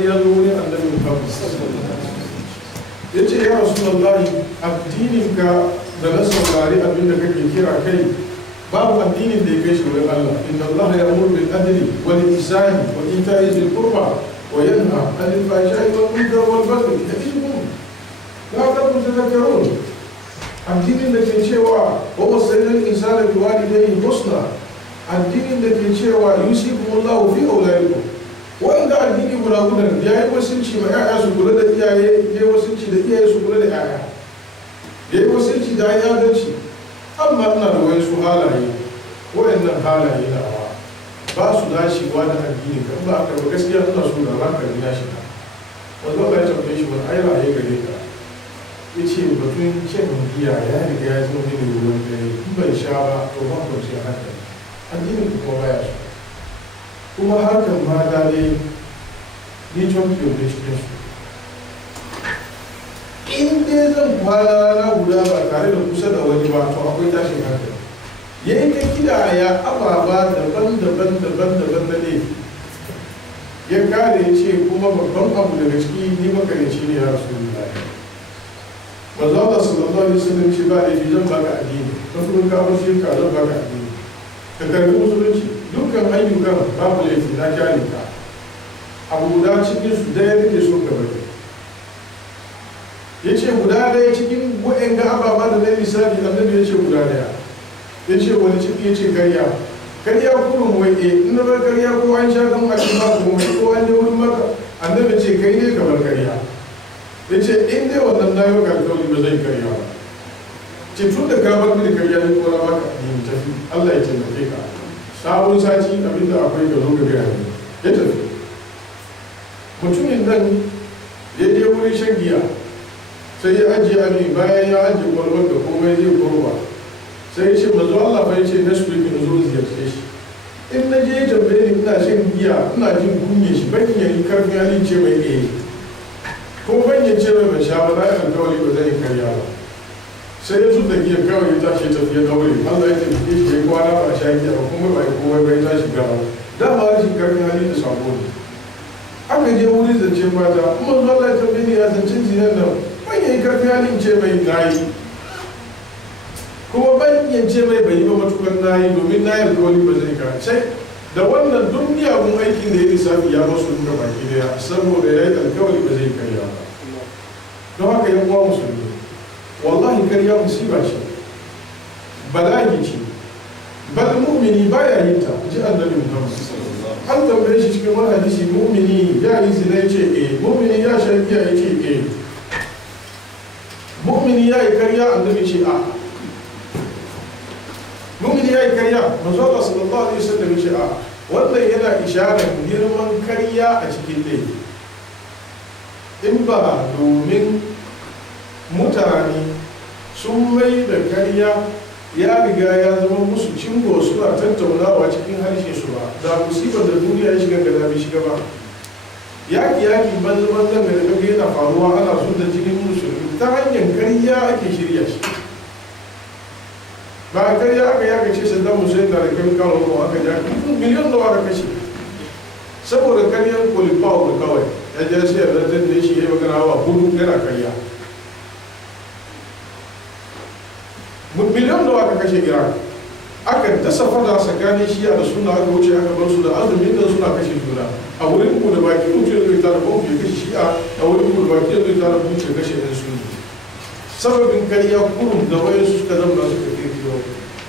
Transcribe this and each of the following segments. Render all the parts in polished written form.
ya zo wurin annabi Muhammad ya ce ya Rasulullahi addininka da na saurari abinda kake kira kai babu addinin da ya kai shi wurin Allah inna Allah ya'muru bil adli wal ihsani wa ita'i dhil qurba wa yanha 'anil fahsha'i wal munkari wal baghi ya'idukum la'allakum tadhakkarun. Addinin da ke cewa wa wasailal insana biwalidayhi husna, addinin da ke cewa yusikumullahu fi auladikum, wanda addini guda ya yi wasilci ma 'ya'ya su kula da iyaye, ya yi wasilci da iyaye su kula da 'ya'ya, ya yi wasilci da adalci. Amma ina da wayansu halaye, wayannan halaye nawa ba su dacewa da addini kan ba ka ba gaskiya ina so da ranka ya shiga. Wanda Allah ya tambaye shi wani ayyuka ya gare ka, ya ce batun shan giya ya riga ya zama mini ruwan dare, in ban sha ba to ba kwanciyar hankali, addinin kuma baya so. Kuma harkar ma dai ni champion da cikin su, in dai zan kwana na guda ba tare da kusa da wani ba to akwai tashin hankali. Ya yi ta kidaya ababa daban-daban na laifi, ya kare ya ce kuma babban abu daga ciki ni makarici ne ya rasu da manzo Allah sallallahu alaihi wasallam ce ba da zan baka addini, kafin ka bar shirka zan baka addini, ka karbi musulunci, dukkan ayyukan babu laifi na kyale ka, abu guda cikin su daya nake so ka bari. Ya ce guda daya cikin wa'en ga ababa da na lissafi, annabi ya ce guda daya. Ya ce wani ciki, ya ce karya kurun wai in na bar karya ko an sha kan ake ba ko mai ko an je wurin maka, annabi ce kai ne ka bar karya. Ya ce in dai wannan na yi alkawari ba zai karya ba, ce tun da ka bar mini karya ne ko na maka in tafi, Allah ya taimake ka, sabon sati abinda akwai ka zo ka gaya ne. Ya tafi mutumin nan ya je wurin shan giya, sai ya ajiye abin, bayan ya ajiye kwalwar da komai zai kurwa, sai ya ce mazu Allah bai ce na su na zo ziyarce shi, in na je tambaye ni ina shan giya ina jin kunye shi, ban yi karfin halin ce mai ɗaya ko ban yi ce mai ban sha ba, na yi alkawari ba zai karya ba. Sai ya zuta giya kawai ya tashi tafiya daure, Allah ya tafiye shi ya kwana ba a sha giya ba, kuma ba komai bai tashi gaba, dama rashin karfin hali da sabo ne. Aka je wurin zancen mata, kuma zuwa Allah ya tambaye ni ya zancen zinan nan, ban yi karfin halin ce mai nayi, kuma ban iya ce mai bai yi ba matukar nayi, domin na yi alkawari ba zai kara. Sai da wannan duk miyagun aikin da ya lissafi ya basu duka baki daya, saboda ya yi alkawari ba zai karya ba. Don haka yan uwa musulmi, wallahi karya musiba ce, bala'i ce, bal mu'mini baya yin ta, ji annabi Muhammad. An tambaye shi cikin wani hadisi, mu'mini ya yi zina ya ce mu'mini ya sha giya ya ce mu'mini ya yi karya, annabi ce mu'mini ya yi karya, manzo Allah sallallahu alaihi wasallam ce wannan yana isharar girman karya a cikin laifi. In ba domin mutane sun mai da karya ya riga ya zama musu cingo suna tattaunawa cikin harshe su ba, da musibar da duniya ya shiga gada bai shiga ba. Yaki banzan da daga yana faruwa ana so da jinin musulmi ta hanyar karya ake shirya shi. Ba karya aka yaka ce Saddam Hussein da kai kawo ko aka ja miliyan da aka kashe saboda karyar Polipaw da kawai ya je sai da da shi ya magana wa hudu yana karya. Miliyan da aka kashe Iran, aka dasa fada tsakanin shiya da suna, aka wuce aka bar su da azumin da suna kashe juna. A wurin ku da baki mutu ya zai tara bambu ya kashe shi'a, a wurin ku da baki ya zai tara bambu ya kashe ɗan sunni. Sababin karya kurum da wayan su suka zama suka kirkiro,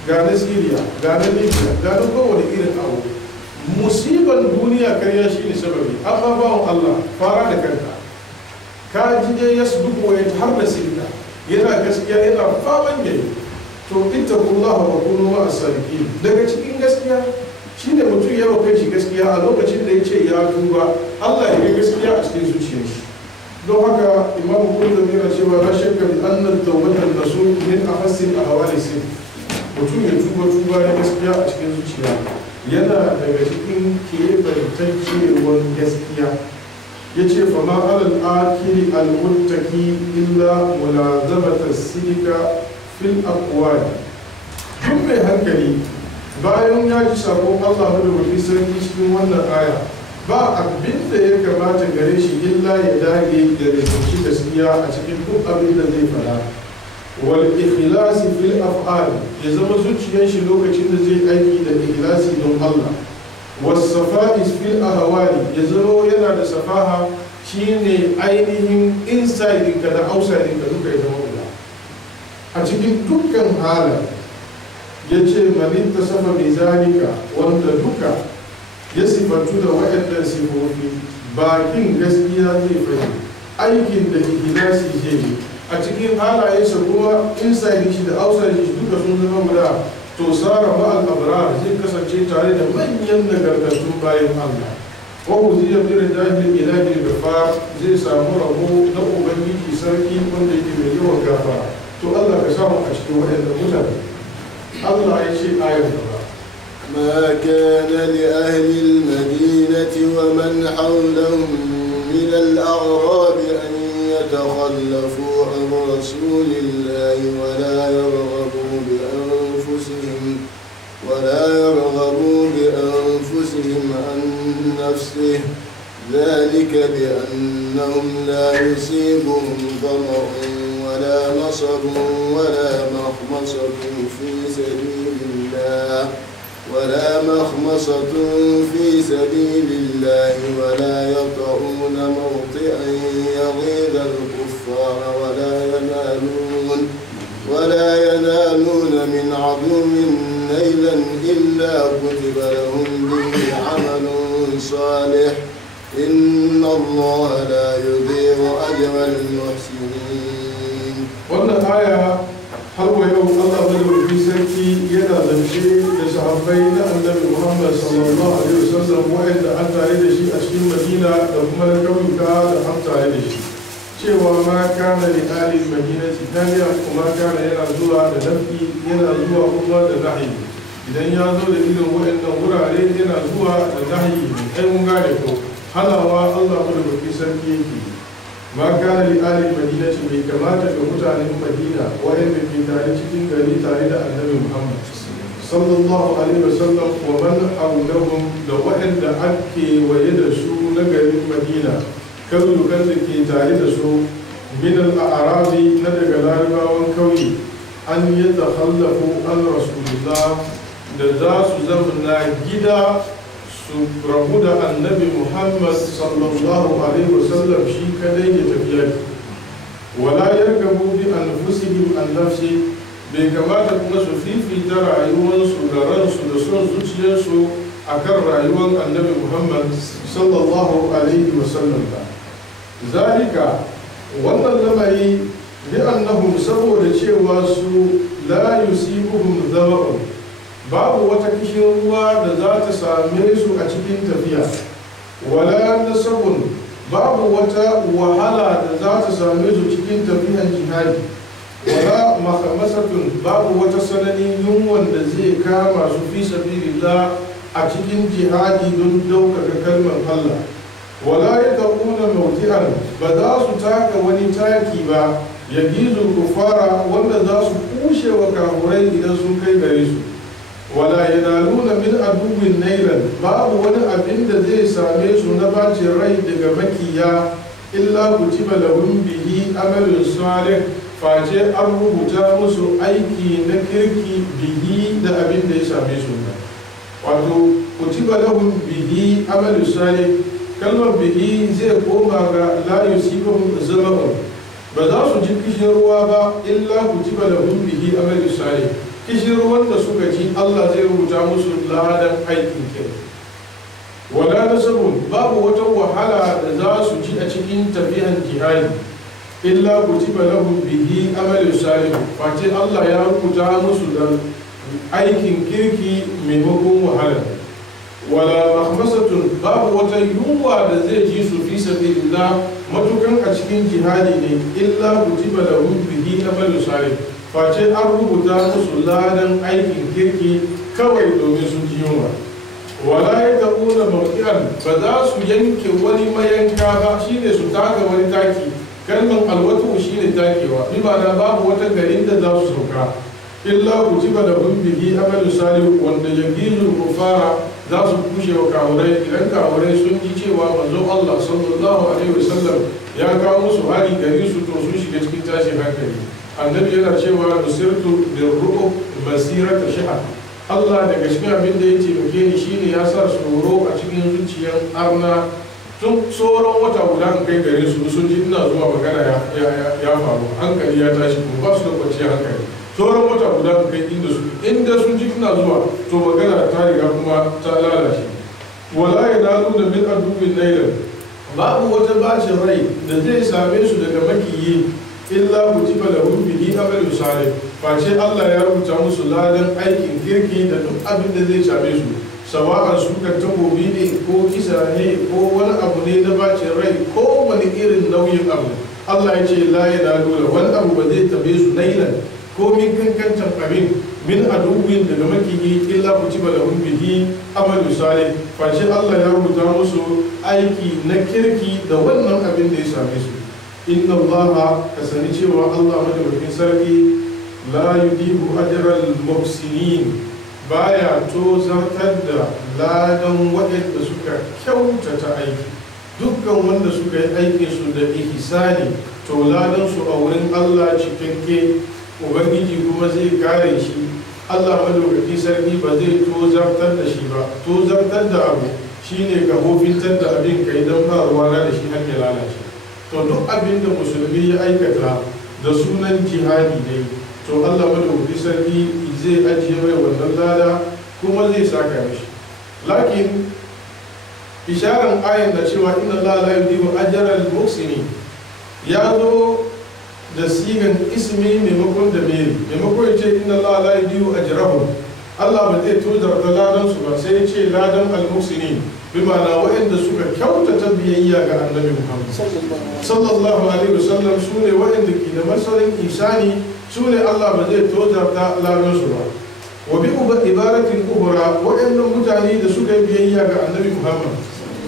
ga na Syria, ga na Libya, ga na kowane irin abu. Musiban duniya karya shi ne sababi, amma bawan Allah fara da kanka. Ka ji dai ya su duk wayan har da sinka, yana gaskiya yana faman yayi. To ittaqullaha wa kunu ma'as sadiqin. Daga cikin gaskiya shine mutum ya roƙe shi gaskiya a lokacin da ya ce ya tuba, Allah ya ga gaskiya a cikin zuciyar shi. Don haka Imam Qurtubi yana cewa la shakka bi anna at-tawbata an-nasuh min ahassin ahwali sin. Mutum ya tuba na gaskiya a cikin zuciya yana daga cikin kebantaccewar gaskiya. Yace fa ma alal akili al-muttaqi illa mulazamata as-sidqa fil aqwali. Duk mai hankali bayan ya ji sakon Allah da wani sarki cikin wannan aya ba abin da ya kamata gare shi illa ya dage da rubuci gaskiya a cikin duk abin da zai fara wal ikhlasi fil af'al ya zama zuciyar shi lokacin da zai aiki da ikhlasi don Allah was safa'is fil ahwali ya zama yana da safaha shine ainihin inside ka da outside ka duka ya zama guda a cikin dukkan halin yace man tasafa bi zalika wanda duka ya sifantu da waɗannan sifofi bakin gaskiya zai fahimta aikin da ikhlasi zai yi a cikin halayensa kuma inside shi da outside shi duka sun zama guda to sara ma'al abrar zai kasance tare da manyan nagartattun bayan Allah wa uziya bi ridahil ilahi ghafar zai samu rabo na ubangiji sarki wanda yake mai yawan gafara to Allah ka samu a cikin waɗannan mutane Allah ya ce ayar gaba ما كان لأهل المدينة ومن حولهم من الأعراب أن يتخلفوا عن رسول الله ولا يرغبوا بأنفسهم عن نفسه ذلك بأنهم لا يصيبهم ظمأ ولا نصب ولا مخمصة في سبيل الله ولا يطعون موطئا يغيظ الكفار ولا ينالون من عدو نيلا إلا كتب لهم به عمل صالح إن الله لا يضيع أجر المحسنين. wannan aya har wa yau Allah madaukakin sarki yana zance da sahabbai na annabi Muhammad sallallahu alaihi wasallam wa'anda an tare da shi a cikin Madina da kuma na kauyuka da an tare da shi cewa ma kana li ahli madinati thaniya kuma kana yana zuwa da nafi yana zuwa kuma da nahi idan ya zo da irin wa'annan wurare yana zuwa da nahi ai mun gane ko halawa Allah madaukakin sarki yake ma kana li ahli madinati bai kamata ga mutanen Madina wa'anda ke tare cikin gari tare da annabi Muhammad sallallahu alaihi wasallam wa man hawlahum da wa'anda ake waye da su na garin Madina kauyukan da ke tare da su min al-a'rabi na daga larabawan kauye an yi takhallafu an rasulullah da za su zama gida su rabu da annabi Muhammad sallallahu alaihi wasallam shi kadai ya tafiya wala yarkabu bi anfusihim an nafsi bai kamata kuma su fifita rayuwarsu da ransu da son zuciyarsu akan rayuwar annabi Muhammad sallallahu alaihi wasallam ba zalika wannan lamari bi annahum saboda cewa su la yusibuhum dhama'un babu wata kishin ruwa da za ta same su a cikin tafiya wala nasabun babu wata wahala da za ta same su cikin tafiyan jihadi wala makhamasatun babu wata sananin yunwan da zai kama su fi sabilillah a cikin jihadi don ɗaukaka kalmar Allah wala yaquna mawti'an ba za su taka wani taki ba ya gizo kufara wanda za su kushe wa kafurai idan sun kai gare su wala yanaluna min aduwwin nailan babu wani abin da zai same su na bacin rai daga makiya illa kutiba lahum bihi amalun salih face an rubuta musu aiki na kirki bihi da abin da ya same su wato kutiba lahum bihi amalun salih kalmar bihi zai koma ga la yusibuhum zama'un ba za su ji kishin ruwa ba illa kutiba lahum bihi amalun salih kishin ruwan da suka ji Allah zai rubuta musu ladan aikin kyau wala nasabun babu wata wahala da za su ji a cikin tafiyan jihadi illa kutiba lahum bihi amalun salih face Allah ya rubuta musu da aikin kirki maimakon wahala wala mahmasatun babu wata yunwa da zai ji su fi sabilillah matukan a cikin jihadi ne illa kutiba lahum bihi amalun salih face an rubuta musu ladan aikin kirki kawai domin sun ji yunwa wala ya taɓuna mawki'an ba za su yanke wani mayanka ba shine su taka wani taki kalmar alwatu shine takewa bi ba babu wata garin da za su sauka illa kutiba lahum bihi amalu salih wanda yangizul kufara za su kushe wa kawurai idan kawurai sun ji cewa manzo Allah sallallahu alaihi wasallam ya kawo musu hari gari su to sun shiga cikin tashin hankali. Annabi yana cewa nusirtu birru'u masirata shahr. Allah daga cikin abin da ya taimake ni shine ya sa tsoro a cikin zuciyar arna tun tsoron wata guda an kai gare su sun ji ina zuwa magana ya faru hankali ya tashi kuma ba su da kwanciyar hankali. Tsoron wata guda an kai inda sun ji ina zuwa to magana ta riga kuma ta lalace. Wala yanaluna min aduwwin laylan, babu wata bacin rai da zai same su daga makiyi illa kutiba lahum bihi amalu salih, face Allah ya rubuta musu ladan aikin kirki da duk abin da zai same su, sawa'an suka takobi ne ko kisa ne ko wani abu ne na bacin rai ko wani irin nauyin abu. Allah ya ce la yanaluna, wani abu ba zai tabe su nailan ko min kankantan abin min aduwwin daga makiyi illa kutiba lahum bihi amalu salih, face Allah ya rubuta musu aiki na kirki da wannan abin da ya same su. Inna Allah, ka sani cewa Allah madaukakin sarki la yudibu ajral muhsinin, baya tozartar da ladan waɗanda suka kyautata aiki. Dukkan wanda suka yi aikin su da ihsani to ladan su a wurin Allah cikakke, ubangiji kuma zai kare shi. Allah madaukakin sarki ba zai tozartar da shi ba. Tozartar da abu shine ka hofintar da abin kai don faruwa da shi har ya lalace. To duk abin da musulmi ya aikata da sunan jihadi ne, to Allah madaukakin sarki zai ajiye mai wannan lada kuma zai saka mishi. Lakin isharar ayan da cewa inna Allah la yudibu ajral muhsinin ya zo da sigan ismi maimakon da meri, maimakon ya ce inna Allah la yudibu ajrahum, Allah ba zai tozarta ladan su ba, sai ya ce ladan al-muhsinin, bi ma'ana waɗanda suka kyautata biyayya ga annabi Muhammad sallallahu alaihi wasallam, su ne waɗanda ke da masarin isani, su ne Allah ba zai tozarta ladan su ba. Wa bi ibaratin uhra, waɗannan mutane da suka yi biyayya ga annabi Muhammad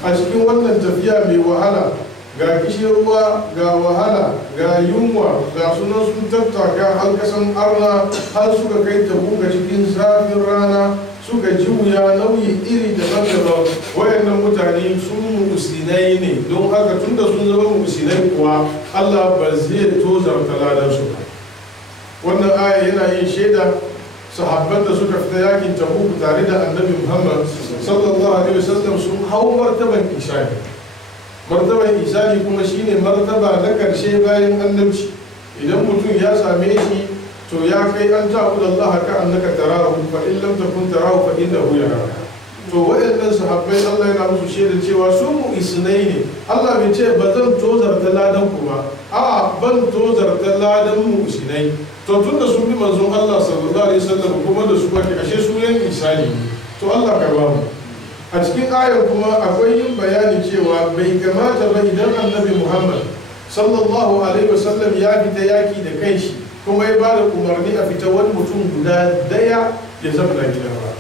a cikin wannan tafiya mai wahala, ga kishirwa, ga wahala, ga yunwa, ga sunan sun tattaka har kasan arna har suka kai tabuka cikin zafin rana, suka ji wuya nauyi iri daban-daban. Wayannan mutane sun musinai ne, don haka tunda sun zama musinai kuwa Allah ba zai tozarta ladansu ba. Wannan aya yana yin shaida sahabban da suka fita yakin Tabuk tare da annabi Muhammad sallallahu alaihi wasallam sun hau martaban isani. Martaban isani kuma shine martaba na karshe bayan annabci. Idan mutum ya same shi to ya kai an ta'budu Allah ka annaka tarahu fa in lam takun tarahu fa innahu yaraka. To waɗannan sahabbai Allah yana musu shaidar cewa su mu'isnai ne. Allah bai ce ba zan tozarta ladan ku ba, a'a ban tozarta ladan mu'isnai. To tunda sun bi manzon Allah sallallahu alaihi wasallam kuma da su kake ashe su yan isani. To Allah ka ba mu. A cikin ayar kuma akwai yin bayani cewa bai kamata ba idan annabi Muhammad sallallahu alaihi wasallam ya fita yaki da kai shi kuma ya ba da umarni a fita wani mutum guda daya ya zama na gida ba.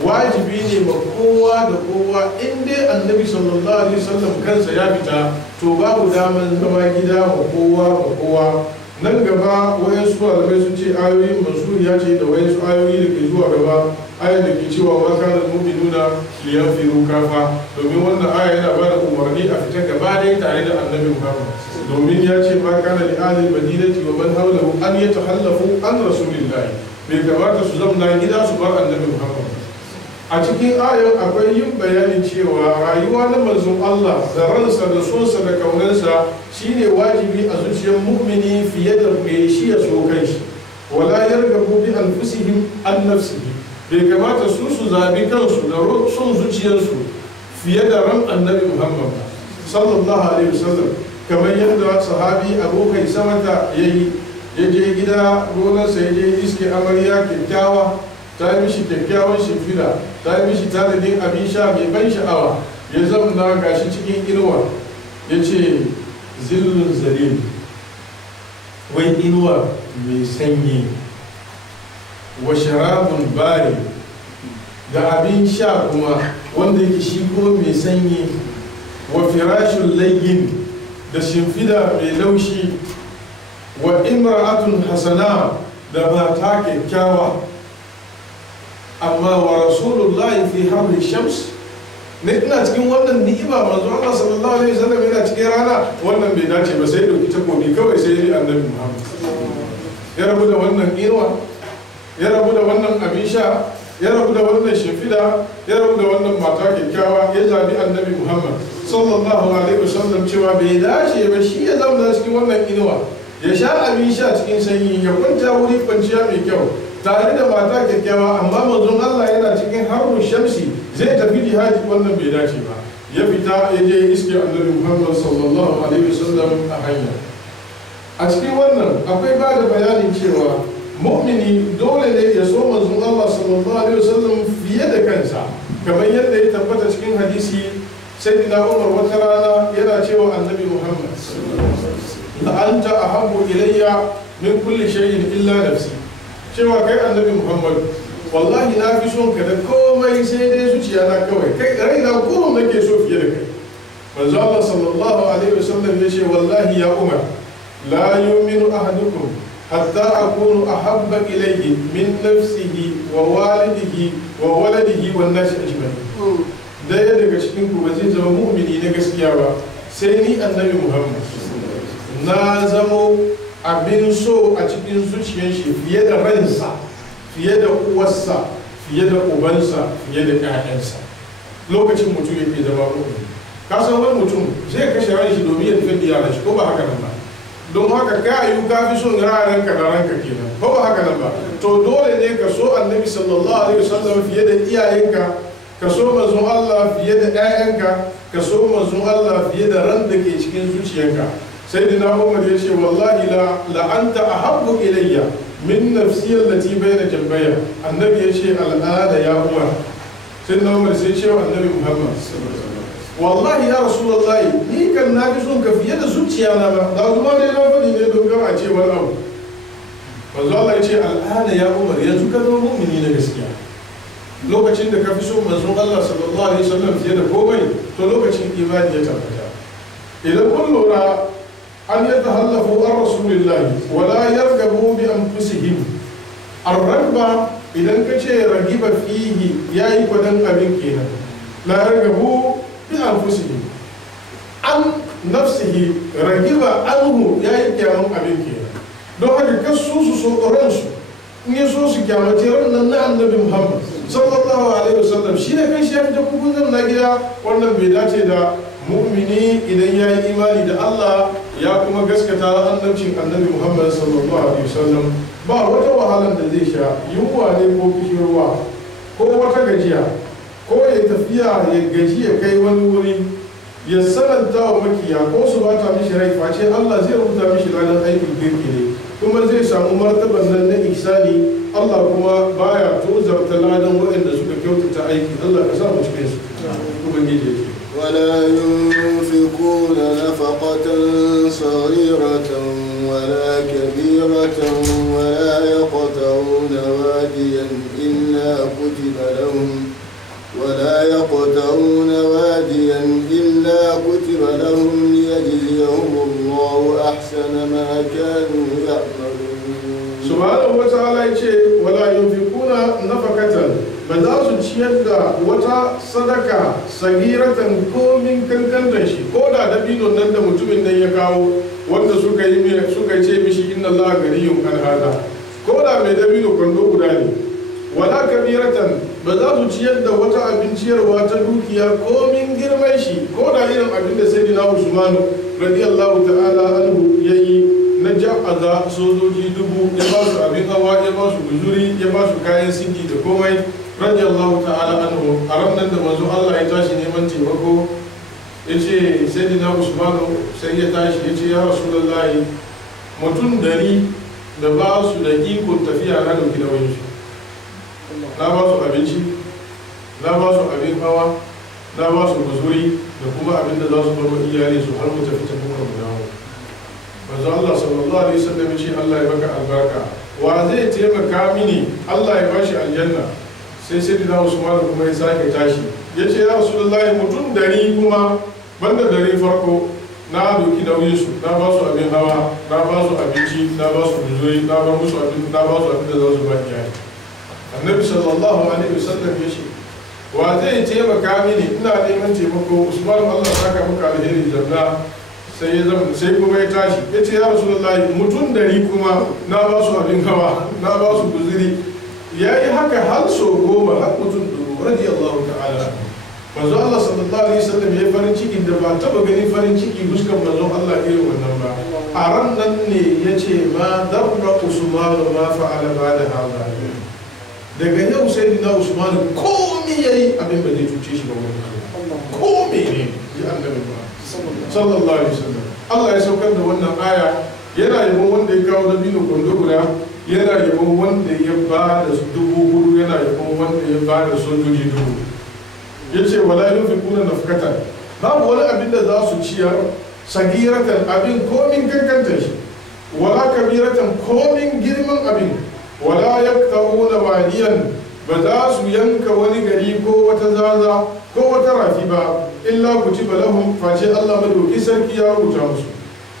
Wajibi ne ma kowa da kowa in dai annabi sallallahu alaihi wasallam kansa ya fita to babu daman zama gida ma kowa. Nan gaba wayansu malamai sun ce ayoyin mansur ya ce da wayansu ayoyi da ke zuwa gaba, ayar da ke cewa ma kana mu'minuna liyanfiru kafa, domin wannan aya yana ba da umarni a fita gaba ɗaya tare da annabi Muhammad, domin ya ce ma kana li ahli madinati wa man hawlahu an yatakhallafu an rasulillah, bai kamata su zamna gida su bar annabi Muhammad. A cikin ayan akwai yin bayanin cewa rayuwa na manzon Allah da ransa da sonsa da kaunansa shine wajibi a zuciyar mu'mini fiye da mai shi ya so kanshi. Wala yargabu bi anfusihim an nafsihi, bai kamata su zabi kansu da son zuciyarsu fiye da ran annabi Muhammad sallallahu alaihi wasallam, kamar yadda sahabi Abu Haisamata yayi, ya je gida gonarsa ya je iske amarya kyakkyawa, ta yi mishi kyakkyawan shimfida, ta yi mishi tanadin abin sha mai ban sha'awa, ya zamna gashi cikin inuwa, ya ce zillun zalil, wai inuwa mai sanyi, wa sharabun bari, da abin sha kuma wanda yake shi kuma mai sanyi, wa firashun layyin, da shimfida mai laushi, wa imra'atun hasana, da mata kyakkyawa amma wa rasulullahi fi harri shams ne ina cikin wannan ni'ima manzo Allah sallallahu alaihi wasallam yana cikin rana wannan bai dace ba sai dauki takobi kawai sai yi annabi Muhammad ya rabu da wannan inuwa ya rabu da wannan abin sha ya rabu da wannan shimfida ya rabu da wannan mata kyakkyawa ya zabi annabi Muhammad sallallahu alaihi wasallam cewa bai dace ba shi ya zauna cikin wannan inuwa ya sha abin sha cikin sanyi ya kwanta wuri kwanciya mai kyau tare da mata kyakkyawa amma manzon Allah yana cikin harun shamsi zai tafi jihadi wannan bai dace ba ya fita ya je iske annabi Muhammad sallallahu alaihi wasallam a hanya a cikin wannan akwai ba da bayanin cewa mu'mini dole ne ya so manzon Allah sallallahu alaihi wasallam fiye da kansa kamar yadda ya tabbata cikin hadisi sayyidina Umar wata rana yana cewa annabi Muhammad la anta ahabbu ilayya min kulli shay'in illa nafsi cewa kai annabi Muhammad wallahi na fi son ka da komai sai dai zuciya na kawai kai raina kurum nake so fiye da kai manzo Allah sallallahu alaihi wasallam ya ce wallahi ya Umar la yu'minu ahadukum hatta akunu ahabba ilayhi min nafsihi wa walidihi wa waladihi wan nasi ajma'in daya daga cikin ku ba zai zama mu'mini na gaskiya ba sai ni annabi Muhammad na zamo abin so a cikin zuciyar shi fiye da ransa fiye da uwarsa fiye da ubansa fiye da ƴaƴansa lokacin mutum yake zama mu'min ka san wani mutum zai kashe ran shi domin ya tafi da yaran shi ko ba haka nan ba don haka ka ayu ka fi son ranka da ranka kenan ko ba haka nan ba to dole ne ka so annabi sallallahu alaihi wasallam fiye da iyayenka ka so manzon Allah fiye da ƴaƴanka ka so manzon Allah fiye da ran da ke cikin zuciyarka sayyidina Umar ya ce wallahi la anta ahabbu ilayya min nafsi allati bayna jambayya annabi ya ce al'ada ya Umar sayyidina Umar sai ce wa annabi Muhammad wallahi ya rasulullahi ni kan na fi son ka fiye da zuciya na ba da kuma dai na faɗi ne don gama ce wani abu manzo Allah ya ce al'ada ya Umar yanzu ka zama mu'mini na gaskiya lokacin da ka fi son manzon Allah sallallahu alaihi wasallam fiye da komai to lokacin imani ya tabbata idan kun lura أن يتهلفوا عن رسول الله ولا يرغبوا بأنفسهم الرغبة إذا كشيء رغب فيه يأي بدن أبنكينا لا يرغبوا بأنفسهم عن نفسه رغب عنه يأي كيام أبنكينا دو هذا كسوس سورانسو in ya so su kyamace ranar na annabi Muhammad sallallahu alaihi wasallam shi ne kai shi ya fita kukunan na gida wannan bai dace da mu'mini idan ya yi imani da Allah ya kuma gaskata annabcin annabi Muhammad sallallahu alaihi wasallam ba wata wahalan da zai sha yunwa ne ko kishirwa ko wata gajiya ko ya tafiya ya gaji ya kai wani wuri ya sananta wa makiya ko su bata mishi rai face Allah zai rubuta mishi ranar aikin kirki ne kuma zai samu martaban nan na ihsani Allah kuma baya tozarta ladan waɗanda suka kyautata aiki Allah ka sa mu cikin su ubangiji yake ولا ينفقون نفقة صغيرة ولا كبيرة ولا يقطعون واديا إلا كتب لهم ليجزيهم الله أحسن ما كانوا يعملون سبحانه وتعالى يقول ولا ينفقون نفقة بذات ciyar da wata sadaka sagiratan komin kankan shi ko da dabino nan da mutumin nan ya kawo wanda suka ce mishi inna Allah ganiyun an hada ko da mai dabino kwando guda ne wala kabiratan ba za su ciyar da wata abin ciyarwa ta dukiya komin girman shi ko da irin abin da sayyidina Usman radiyallahu ta'ala anhu yayi na ja'aza sojoji 1000 ya ba su abin hawa ya ba su guzuri ya ba su kayan sinki da komai radiyallahu ta'ala anhu a ranar da manzo Allah ya tashi neman taimako ya ce sayyidina Usmanu sai ya tashi ya ce ya rasulullahi mutum 100 da ba su da ikon tafiya na dauki nauyin shi na ba su abinci na ba su abin hawa na ba su guzuri da kuma abin da za su bar iyali su har mu tafi kuma mu dawo manzo Allah sallallahu alaihi wasallam ya ce Allah ya baka albarka wa zai taimaka mini Allah ya bashi aljanna sai sai da Usman kuma ya sake tashi ya ce ya Rasulullahi mutum 100 kuma banda 100 farko na doki nauyin su, na ba su abin hawa, na ba su abinci, na ba su guzuri, na ba musu abin, na ba su abin da za su ba iyali. Annabi sallallahu alaihi wasallam ya ce wa zai taimaka mini, ina neman taimako. Usman Allah saka maka alheri janna. Sai ya zama sai kuma ya tashi ya ce ya Rasulullahi mutum 100 kuma na ba su abin hawa, na ba su guzuri. Ya yi haka har so 10 har mutum 1000 radiyallahu ta'ala. Manzo Allah sallallahu alaihi wasallam ya farin cikin da ba taba ganin farin ciki fuskan manzo Allah irin wannan ba. A ran nan ne ya ce ma darra Usman ma fa'ala ba'da hada. Daga yau sai dina Usman komai yayi abin ba zai cuce shi ba wani. Komai ne ya annabi ba sallallahu alaihi wasallam. Allah ya saukar da wannan aya yana yabon wanda ya kawo dabino kwando guda, yana yabon wanda ya ba da 4,000, yana yabon wanda ya ba da sojoji 1000. Ya ce wala yunfiquna nafkatan, babu wani abin da za su ciyar sagiratan abin komin kankanta shi, wala kabiratan komin girman abin, wala yaqta'una wadiyan, ba za su yanka wani gari ko wata zaza ko wata rafi ba, illa kutiba lahum, face Allah madauki sarki ya rubuta musu.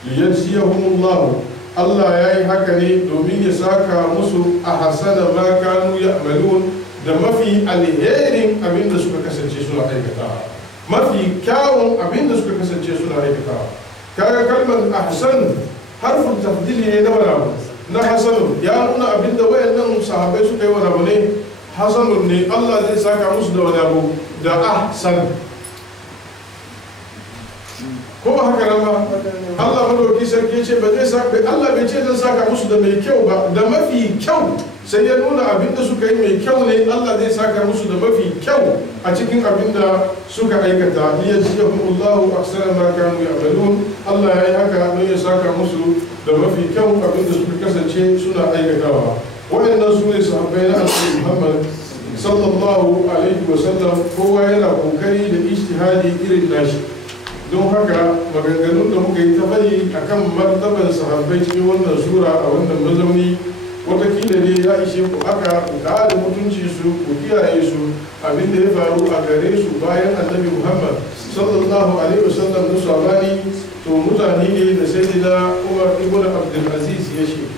Liyajziyahumullahu, Allah ya yi haka ne domin ya saka musu a hasana ma kanu ya'malun, da mafi alherin abin da suka kasance suna aikatawa, mafi kyawun abin da suka kasance suna aikatawa. Kaga kalmar ahsan harfin tafdili ne na wani abu, na hasanun ya nuna abin da wayannan sahabai suka yi wani abu ne hasanun ne, Allah zai saka musu da wani abu da ahsan. Ko ba haka nan ba? Allah madauki sarki ce ba zai saka, Allah bai ce zan saka musu da mai kyau ba, da mafi kyau, sai ya nuna abin da suka yi mai kyau ne, Allah zai saka musu da mafi kyau a cikin abin da suka aikata. Liyajziyahumullahu ahsana ma kanu ya'malun, Allah ya yi haka don ya saka musu da mafi kyau abin da suka kasance suna aikatawa. Waɗannan su ne sahabbai na Annabi Muhammad sallallahu alaihi wa sallam. Kowa yana kokari da ijtihadi irin nashi. Don haka maganganun da muka yi ta bari akan martaban sahabbai cikin wannan sura a wannan mazauni, watakila ne ya ishe ku haka ku kare mutunci su, ku kiyaye su, abin da ya faru a gare su bayan Annabi Muhammad sallallahu alaihi wasallam na sabani, to mutane ne da sayyidina Umar ibn Abdul Aziz ya ce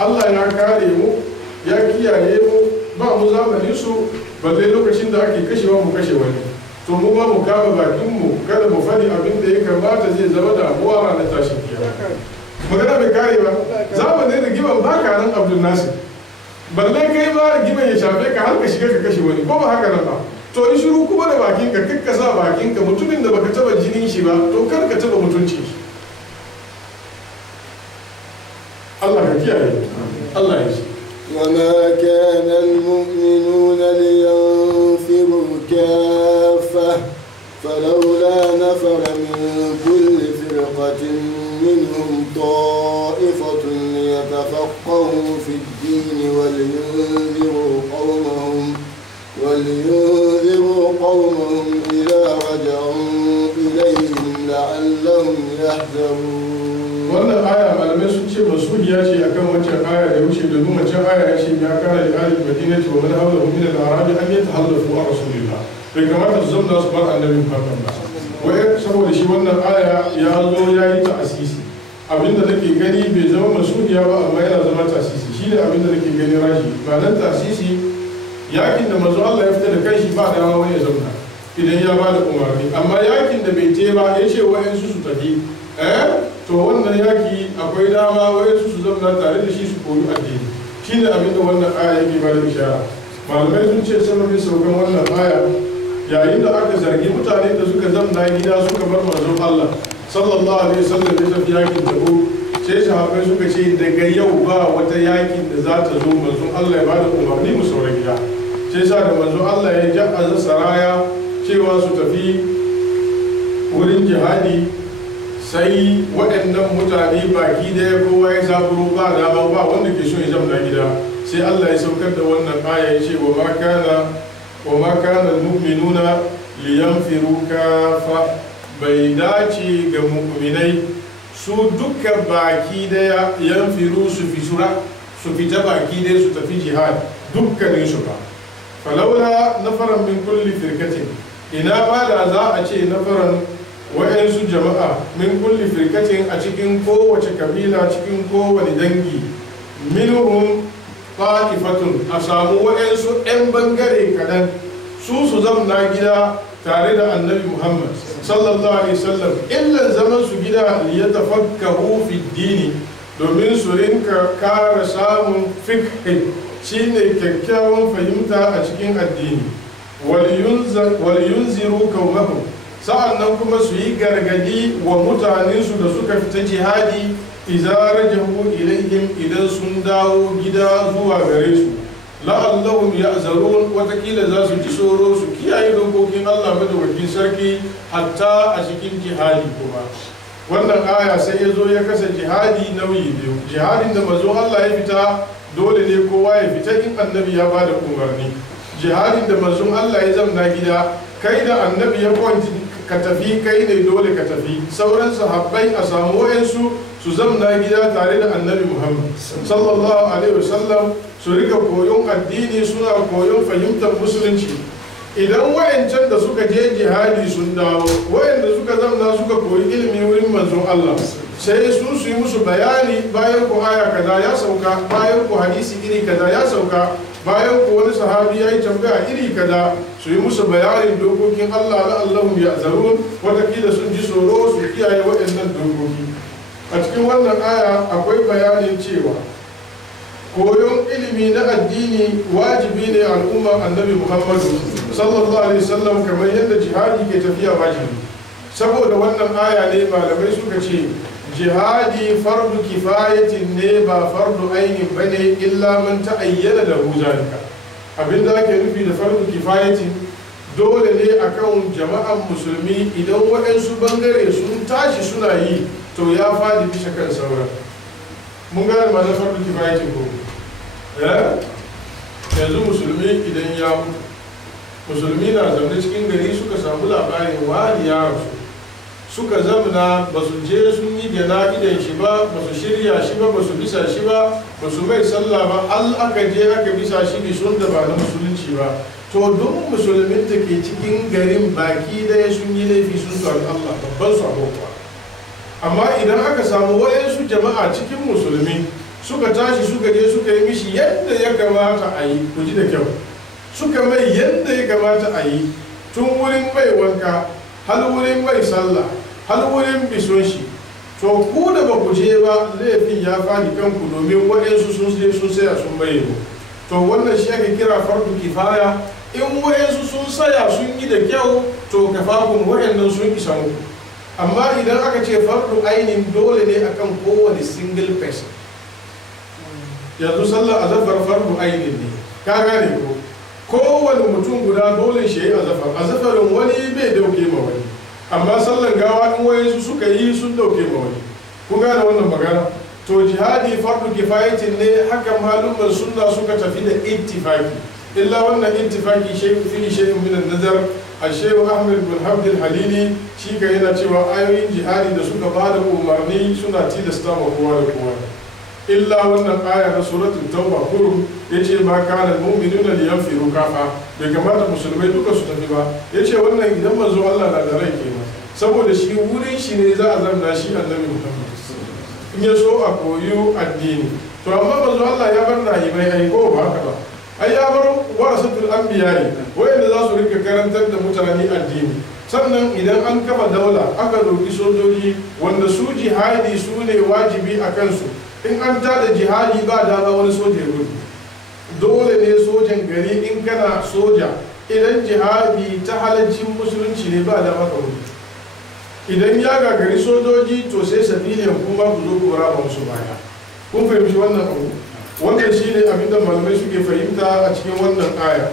Allah ya kare mu, ya kiyaye mu, ba mu zamanin su, balle lokacin da ake kashewa mu kashe wani. To mu ma mu kama bakinmu, kada mu faɗi abin da ya kamata zai zama damuwa ranar tashin kiyama. Magana bai kare ba, zamanin rigiman ba ka nan Abdul Nasir, balle kai ba rigiman ya shafe ka har ka shiga ka kashe wani, ko ba haka nan ba. To in shiru kuma da bakinka, kakka sa bakinka, mutumin da baka taba jinin shi ba, to kar ka taba mutuncin shi. Allah ka kiyaye, Allah ya ce. وما كان المؤمنون لينفروا كافة فلولا نفر من كل فرقة منهم طائفة ليتفقهوا في الدين ولينذروا قومهم إذا رجعوا إليهم لعلهم يحذرون. Wannan aya malamai sun ce masuhiya ce akan wancan aya da wuce, domin wancan aya ya ce ya kana da alif madinati wa man hawlahu min al-arabi an yatahallafu a rasulillah, bai kamata su zama su bar annabi Muhammad ba. Wai saboda shi wannan aya ya zo ya yi ta'asisi, abinda nake gani bai zama masuhiya ba amma yana zama ta'asisi, shine abinda nake gani rashi. Ba nan ta'asisi yakin da manzo Allah ya fita da kanshi ba dama wani ya zauna idan ya ba da umarni, amma yakin da bai je ba ya ce wa'ansu su tafi, to wannan yaki akwai dama wai su zama tare da shi su koyi addini. Shine abin da wannan aya yake ba da ishara. Malamai sun ce sababin saukan wannan aya yayin da aka zargi mutane da suka zamna gida suka bar manzon Allah sallallahu alaihi wasallam ya tafi yakin Tabuk, sai sahabbai suka ce daga yau ba wata yakin da za ta zo manzon Allah ya ba da umarni mu saura gida. Sai sa da manzon Allah ya ja'aza saraya cewa su tafi wurin jihadi, sai waɗannan mutane baki daya kowa ya zaburo ba dama ba wanda ke so ya zamna gida. Sai Allah ya saukar da wannan aya ya ce wa ma kana mu'minuna liyanfiru kafa, bai dace ga mu'minai su duka baki daya yanfiru su fita baki daya su tafi jihad dukkanin su ba. Falaula nafaran min kulli firkatin, ina ba da za a ce nafaran wa'yansu jama'a min kulli firkatin a cikin kowace kabila cikin kowane dangi minhum ta'ifatun a samu wa'yansu 'yan bangare kaɗan su zamna gida tare da annabi Muhammad sallallahu alaihi wasallam illan zaman su gida liyatafakkahu fi dini domin su rinka kara samun fiqh shine kyakkyawan fahimta a cikin addini wal yunziru qaumahum sa'annan kuma su yi gargadi wa mutanensu da suka fita jihadi idza rajahu ilayhim idan sun dawo gida zuwa gare su la'allahum ya'zarun watakila za su ji tsoro su kiyaye dokokin Allah madaukakin sarki hatta a cikin jihadi kuma wannan aya sai ya zo ya kasa jihadi nauyi biyu jihadin da manzon Allah ya fita dole ne kowa ya fita in annabi ya bada umarni jihadin da manzon Allah ya zamna gida kai da annabi ya kwanci ka tafi kai ne dole ka tafi sauran sahabbai a samu wayansu su zamna gida tare da annabi Muhammad sallallahu alaihi wasallam su rika koyon addini suna koyon fahimtar musulunci idan wayancan da suka je jihadi sun dawo wayanda suka zamna suka koyi ilimi wurin manzon Allah sai su yi musu bayani bayan ku aya kaza ya sauka bayan ku hadisi iri kaza ya sauka bayan ku wani sahabi ya yi tambaya iri kaza su yi musu bayanin dokokin Allah la'allahum ya'zarun watakila sun ji tsoro su kiyaye waɗannan dokoki a cikin wannan aya akwai bayanin cewa koyon ilimi na addini wajibi ne al'umma annabi Muhammadu sallallahu alaihi wasallam kamar yadda jihadi ke tafiya wajibi saboda wannan aya ne malamai suka ce jihadi fardu kifayatin ne ba fardu ainin bane illa man ta'ayyana lahu zalika abinda ake nufi da fardu kifayatin dole ne akan jama'an musulmi idan waɗansu bangare sun tashi suna yi to ya fadi bisa kan sauran mun gane ma na fardu kifayatin ko yanzu musulmi idan ya mutu musulmi na zaune cikin gari suka samu labarin wani ya rasu suka zamana ba su je sun yi idan shi ba ba su shirya shi ba ba su bisa shi ba ba su mai sallah ba aka je aka bisa shi bison da ba na musulunci ba to duk musulmin da ke cikin garin baki daya sun yi laifi sun sami Allah babban sabo kuwa amma idan aka samu wayansu jama'a cikin musulmi suka tashi suka je suka yi mishi yadda ya kamata a yi ku ji da kyau suka mai yadda ya kamata a yi tun wurin mai wanka har wurin mai sallah har wurin bison shi to ku da ba ku je ba laifin ya fadi kanku domin waɗansu sun je sun saya sun bayyana to wannan shi ake kira fardu kifaya in waɗansu sun saya sun yi da kyau to kafakun waɗannan sun isa muku amma idan aka ce fardu ainin dole ne akan kowane single person yanzu sallar azafar fardu ainin ne ka gane ko kowane mutum guda dole shi ya azafar azafarin wani bai dauke ma wani amma sallan gawa in wayansu suka yi sun dauke ma wani kun gane wannan magana to jihadi fardu kifayatin ne haka malumman sunna suka tafi da ittifaki illa wannan ittifaki shay'un fi shay'in min an-nazar al-shaykh Ahmad bin Abd al-Halili shi ka yana cewa ayoyin jihadi da suka bada umarni suna tilasta ma kowa da kowa illa wannan aya na suratul tauba kurum yace ma kana mu'minuna liyanfiru kafa bai kamata musulmai duka su tafi ba yace wannan idan manzo Allah na da rai kenan saboda shi wurin shi ne za a zanna shi annabi Muhammad in ya so a koyo addini to amma manzo Allah ya bar rahimai ai ko ba haka ba ai ya bar warasatul anbiya wayanda za su rika karantar da mutane addini sannan idan an kafa daula aka doki sojoji wanda su jihadi su ne wajibi a kansu in an tada jihadi ba dama wani soja ya gudu dole ne sojan gari in kana soja idan jihadi ta halaccin musulunci ne ba dama ka gudu idan ya gagari sojoji to sai sabiliyan kuma ku zo ku raba musu baya kun fahimci wannan abu wannan shine abin da malamai suke fahimta a cikin wannan aya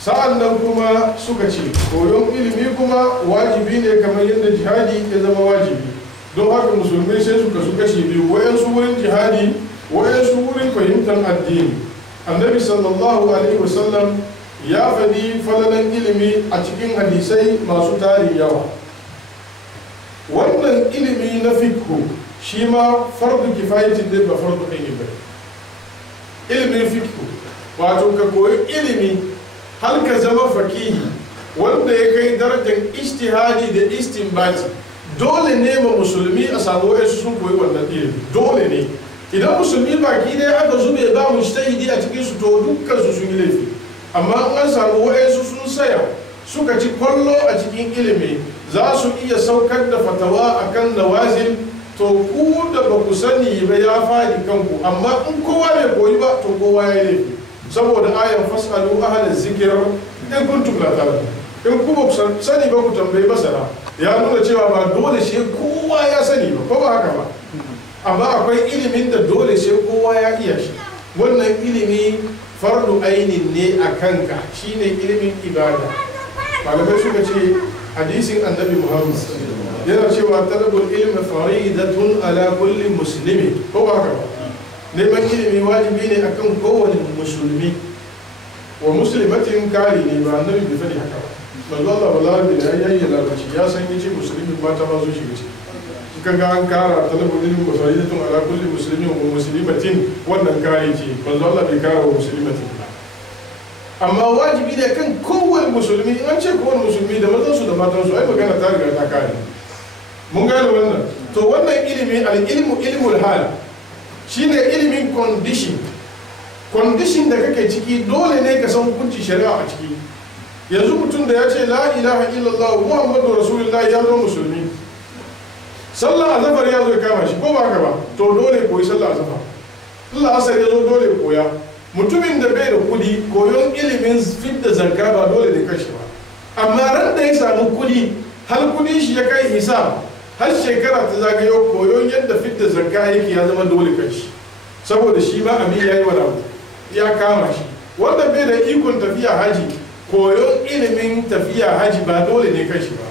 sa'an nan kuma suka ce koyon ilimi kuma wajibi ne kamar yadda jihadi ya zama wajibi don haka musulmai sai suka su kashe biyu wayansu wurin jihadi wayansu wurin fahimtar addini annabi sallallahu alaihi wasallam ya faɗi falalan ilimi a cikin hadisai masu tarin yawa wannan ilimi na fiqh shi ma fardu kifayatin ne ba fardu aini ba ilimin fiqh wato ka koyi ilimi har ka zama fakihi wanda ya kai darajar ijtihadi da istinbati dole ne ma musulmi a samu wa'ansu sun koyi wannan ilimi, dole ne. Idan musulmi baki ɗaya aka zube ba mujtahidi a cikin su to dukkan su sun yi laifi. Amma an samu wa'ansu sun saya suka ci kwallo a cikin ilimi, za su iya saukar da fatawa akan nawazil, to ku da ba ku sani ba ya faɗi kanku, amma in kowa bai koyi ba to kowa ya laifi. Saboda ayan fasalu ahla zikr in kuntum la ta'lamun, in ku ba ku sani ba ku tambayi masana, ya nuna cewa ba dole shi kowa ya sani ba, ko ba haka ba. Amma akwai ilimin da dole sai kowa ya iya shi. Wannan ilimi fardu ainin ne a kanka, shine ilimin ibada. Malamai suka ce hadisin annabi Muhammad yana cewa talabul ilmi faridatun ala kulli muslimi, ko ba haka ba. Neman ilimi wajibi ne akan kowane musulmi, wa muslimatin kari ne, ba annabi bai faɗi haka ba. Manzo Allah wallahi da ya yi lalaci ya san yace musulmi mata ma zo shiga ciki. Kika ga an kara talabul ilmi faridatun ala kulli muslimin wa muslimatin, wannan kari ce. Manzo Allah bai kara wa muslimatin ba. Amma wajibi ne kan kowane musulmi, in an ce kowane musulmi da mazansu da matansu, ai magana ta riga ta kare. Mun gane wannan. To wannan ilimi al-ilmu ilmul hal shine ilimin condition da kake ciki, dole ne ka san hukunci shari'a a ciki. Yanzu mutum da ya ce la ilaha illallah muhammadu rasulullah ya zo musulmi, sallah azhar ya zo kama shi, ko ba haka ba, to dole koyi sallah azhar. Allah asar ya zo dole koya. Mutumin da bai da kudi koyon ilimin fidda zakka ba dole ne kashi ba, amma ran da ya samu kudi har kudin shi ya kai hisab, har shekara ta zagayo koyon yadda fidda zakka yake ya zama dole kashi, saboda shi ba abin yayi wani abu ya kama shi. Wanda bai da ikon tafiya haji, koyon ilimin tafiya haji ba dole ne kashi ba,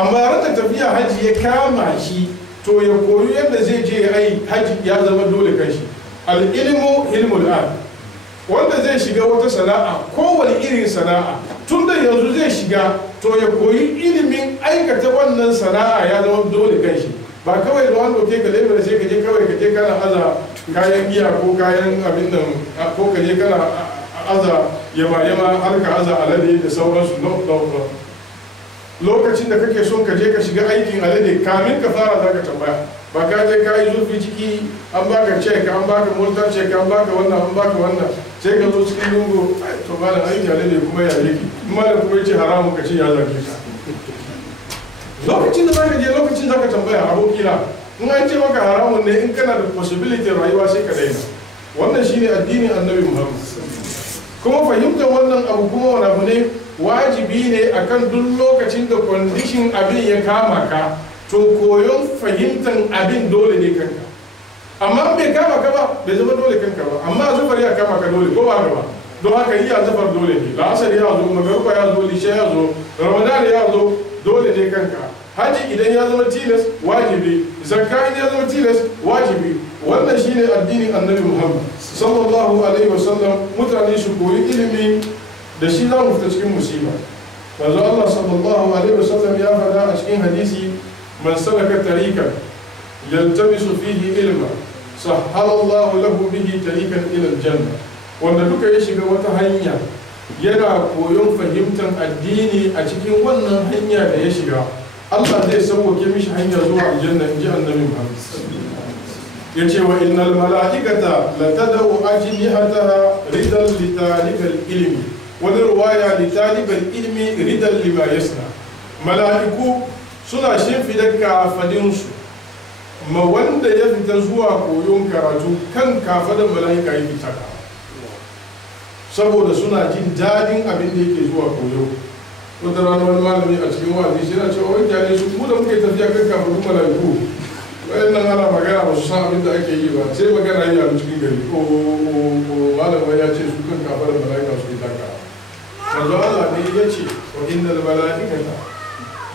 amma ran da tafiya haji ya kama shi to ya koyi yadda zai je ai haji ya zama dole kashi. Al-ilmu ilmul an, wanda zai shiga wata sana'a, kowane irin sana'a, tun da yanzu zai shiga to ya koyi ilimin aikata wannan sana'a ya zama dole kan shi. Ba kawai da wanda ke ka lebura sai ka je kawai ka je kana aza kayan giya ko kayan abin nan, ko ka je kana aza yama har ka aza alade da sauransu. No. Lokacin da kake son ka je ka shiga aikin alade, kamin ka fara za ka tambaya, ba ka je ka yi zurfi ciki, an baka cek, an baka motar cek, an baka wannan, sai ka zo cikin lungu, to malam aiki alade kuma ya yake, malam kuma yace haramun ka ce ya zage ka. Lokacin da za ka je, lokacin za ka tambaya abokina, in an ce maka haramun ne, in kana da possibility rayuwa sai ka daina. Wannan shine addinin annabi Muhammad. Kuma fahimtar wannan abu kuma wani abu ne wajibi ne akan duk lokacin da condition abin ya kama ka, to koyon fahimtar abin dole ne kanka. Amma bai kama ka ba bai zama dole kanka ba, amma azufar ya kama ka dole, ko ba ka ba. Don haka yi azufar dole ne, la'asar ya zo, magaruba ya zo, lishe ya zo, ramadan ya zo, dole ne kanka. Haji idan ya zama tilas wajibi, zakka idan ya zama tilas wajibi. Wannan shine addinin annabi Muhammad sallallahu alaihi wasallam. Mutane su koyi ilimi da shi za mu fita cikin musiba. Manzo Allah sallallahu alaihi wasallam ya faɗa a cikin hadisi, man salaka tariqan yaltamisu fihi ilma sahhala Allah lahu bihi tariqan ila aljanna. Wanda duka ya shiga wata hanya yana koyon fahimtar addini a cikin wannan hanya da ya shiga, Allah zai sauke mishi hanya zuwa aljanna, inji annabi Muhammad. Yace wa innal mala'ikata latad'u ajnihataha ridan li talibal ilmi, wani ruwaya li talibal ilmi ridan lima yasna. Mala'iku suna shimfida kafadinsu ma wanda ya fita zuwa koyon karatu, kan kafadan mala'ika yake taka, saboda suna jin dadin abin da yake zuwa koyo. Wata rana wani malami a cikin wa'azi shi yana cewa wani kyale su, mu da muke tafiya kan kafadun mala'iku, wayannan ana magana ba su san abin da ake yi ba, sai magana yi a cikin gari, ko malamai ya ce su kan kafadan mala'ika su yi taka. Manzo Allah ne ya ce wa innal mala'ikata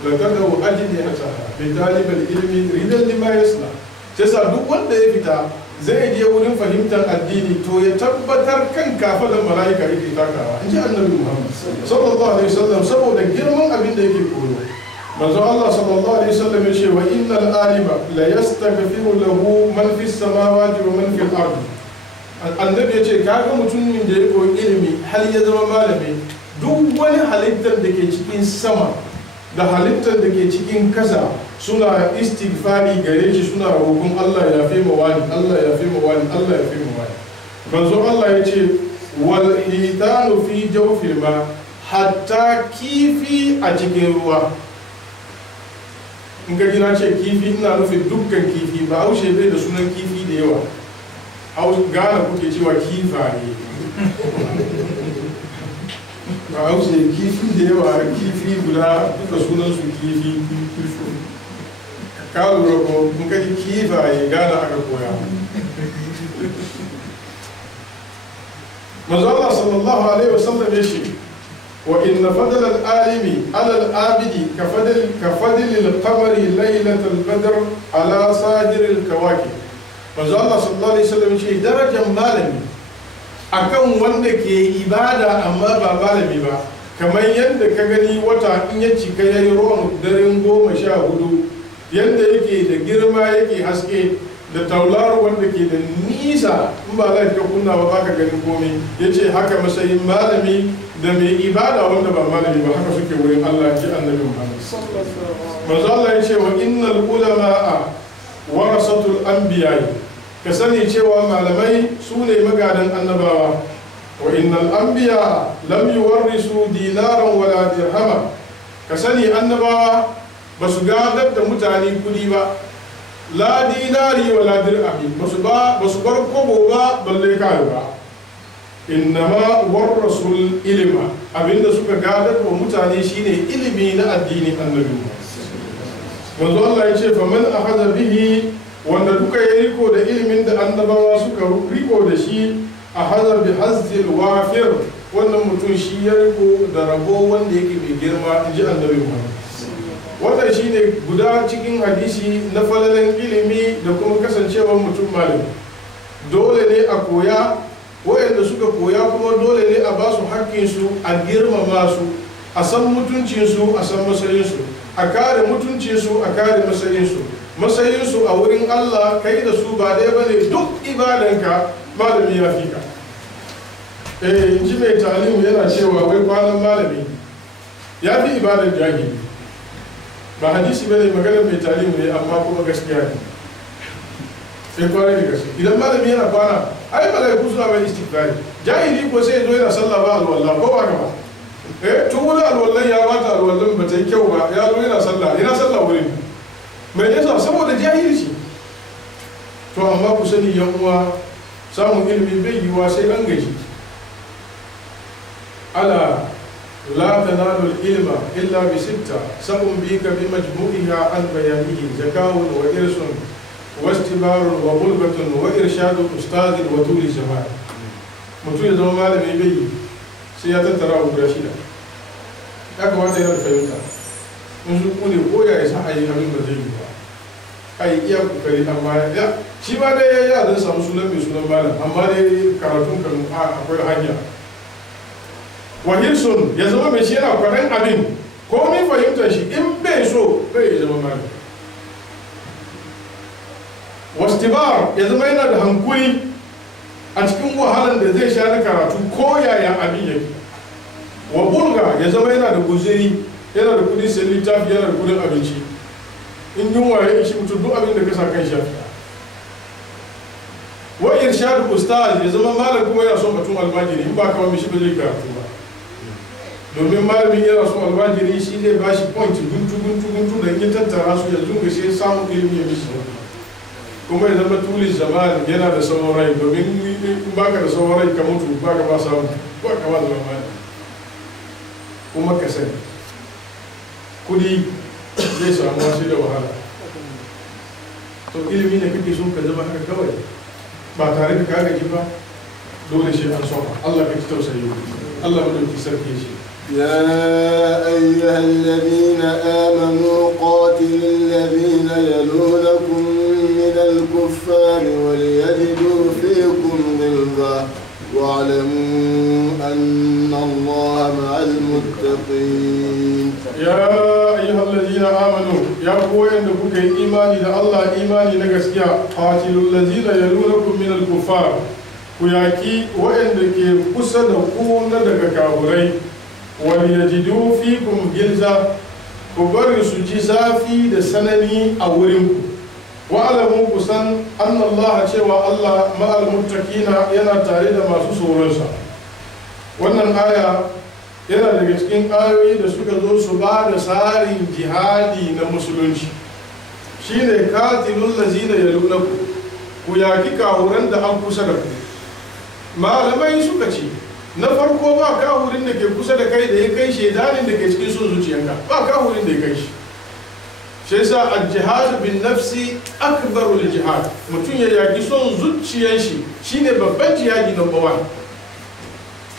la tad'u ajnihataha li talibal ilmi ridan lima yasna. Sai sa duk wanda ya fita zai je wurin fahimtar addini, to ya tabbatar kan kafadan mala'ika yake takawa, in ji annabi Muhammad sallallahu alaihi wasallam, saboda girman abin da yake koyo. Manzo Allah sallallahu alaihi wasallam ya ce wa innal alima la yastaghfiru lahu man fis samawati wa man fil ardi. Annabi ya ce kaga mutumin da ya koyi ilimi har ya zama malami, duk wani halittar da ke cikin sama da halittar da ke cikin kasa suna istighfari gare shi suna roƙon Allah ya fi mawani, Allah ya fi mawani, Allah ya fi mawani. Manzo Allah ya ce wal hitanu fi jawfil ma, hatta kifi a cikin ruwa. In ga gina ce kifi ina nufin dukkan kifi, ba haushe bai da sunan kifi da yawa. Gana kuke cewa kifaye. Ba haushe kifi da yawa, kifi guda duka sunansu kifi. Ka lura ko in ka ji kifaye Gana aka koya. Manzo Allah sallallahu alaihi wasallam ya ce wa inna fadl al-alimi ala al-abidi ka fadl al-qamari laylat al-badr ala sahir al-kawakib. Manzo Allah sallallahu alaihi wasallam ya ce darajar malami akan wanda ke ibada amma ba malami ba, kamar yadda ka gani wata in ya cika yayi ruwan daren 14 yadda yake da girma yake haske da tauraro wanda ke da nisa in ba za ka kunna ba baka ganin komai, yace haka matsayin malami da mai ibada wanda ba malami ba haka suke wurin Allah, ji annabi Muhammad. Manzo Allah yace wa innal ulama'a warasatul anbiya, ka sani cewa malamai su ne magadan annabawa. Wa innal anbiya lam yuwarrisu dinaran wala dirhama, ka sani annabawa ba su gadar da mutane kudi ba, la dinari wala dirhami, ba su bar kobo ba balle kayo ba. Innama warrasul ilma, abinda suka gadar wa mutane shine ilimi na addinin annabi. Manzo Allah ya ce fa man akhadha bihi, wanda duka ya riko da ilimin da annabawa suka riko da shi, akhadha bi hazzil wafir, wannan mutum shi ya riko da rabo wanda yake mai girma, inji annabi Muhammad. Wannan shine guda cikin hadisi na falalan ilimi da kuma kasancewar mutum malami. Dole ne a koya, wayanda suka koya kuma dole ne a ba su haƙƙinsu, a girmama su, a san mutuncinsu, a san matsayinsu, a kare mutuncinsu, a kare matsayinsu. Matsayinsu a wurin Allah kai da su ba ɗaya bane, duk ibadanka malami ya fi ka. In ji mai talimu yana cewa wai kwanan malami ya fi ibadan jahili. Ba hadisi bane, maganar mai talimu ne amma kuma gaskiya ne. Sai kwarai da gaske idan malami yana kwana, ai malaiku suna mai istighfari. Jahili ko sai zo yana sallah ba alwala ko ba gaba. Tun wani alwallan ya bata alwallan ba ta yi kyau ba, ya zo yana sallah wurin. Mai yasa saboda jahilci. To amma ku sani yan uwa, samun ilimi bai yiwa sai an gaji. Ala لا تنال العلم إلا بستة سأنبيك بمجموعها عن بيانه زكاة وإرث واستبار وبلغة وإرشاد أستاذ وطول الزمان. mutum ya zama malami bai sai ya tattara wa guda shida, ya kamata yana da fahimta. in su kune ko ya isa a yi abin da zai yi ba, a yi iya kokari, amma ya shi ma dai ya zan samu sunan mai sunan malam, amma dai karatun kan akwai hanya. Wahilsun ya zama mai shi yana kwanan abin, ko min fahimtar shi in bai so bai zama malam. Wastibar ya zama yana da hankuri a cikin wahalar da zai sha na karatu ko yaya abin yake. Wa bulga ya zama yana da guzuri, yana da kudin sayan littafi, yana da kudin abinci. In yunwa ya ishi mutum duk abin da ka sa kan shafi. Wa irshadu ustaz ya zama malam kuma yana son batun almajiri, in ba kawai mishi ba zai karatu ba. Domin malamin yana son almajiri shi zai ba shi point guntu da in tattara su yanzu ga sai samun ilimi ya mishi. Kuma ya zama tulin zaman yana da sauran rai, domin in baka da sauran rai ka mutu baka ba samu, baka ba zama malami. Kuma ka sani kudi zai samu wasu da wahala. To ilimi ne kake so ka zama haka kawai ba tare da ka gaji ba, dole shi an soma. Allah ka ci tausayi, Allah madauki sarki shi. يا أيها الذين آمنوا قاتلوا الذين يلونكم من الكفار وليجدوا فيكم غلظة واعلموا أن الله مع المتقين. يا أيها الذين آمنوا يا قوي أنكم إيماني الله إيماني نجسيا قاتلوا الذين يلونكم من الكفار وياكي وإنك قصد قوم ندك كابري وليجدوا فيكم غلظة ku bari su ji zafi da sanani a wurinku wa'alamu ku san annallaha cewa Allah ma'al muttaqina yana tare da masu tsoronsa. Wannan aya yana daga cikin ayoyi da suka zo su ba da tsarin jihadi na musulunci, shine qatilul lazina yalunakum, ku yaki kawuran da an kusa da ku. Malamai suka ce na farko ba kawurin da ke kusa da kai da ya kai shedanin da ke cikin son zuciyanka, ba kawurin da ya kai shi. Shi yasa al-jihad bin nafsi akbarul jihad, mutum ya yaki son zuciyar shi shine babban jihadi number 1.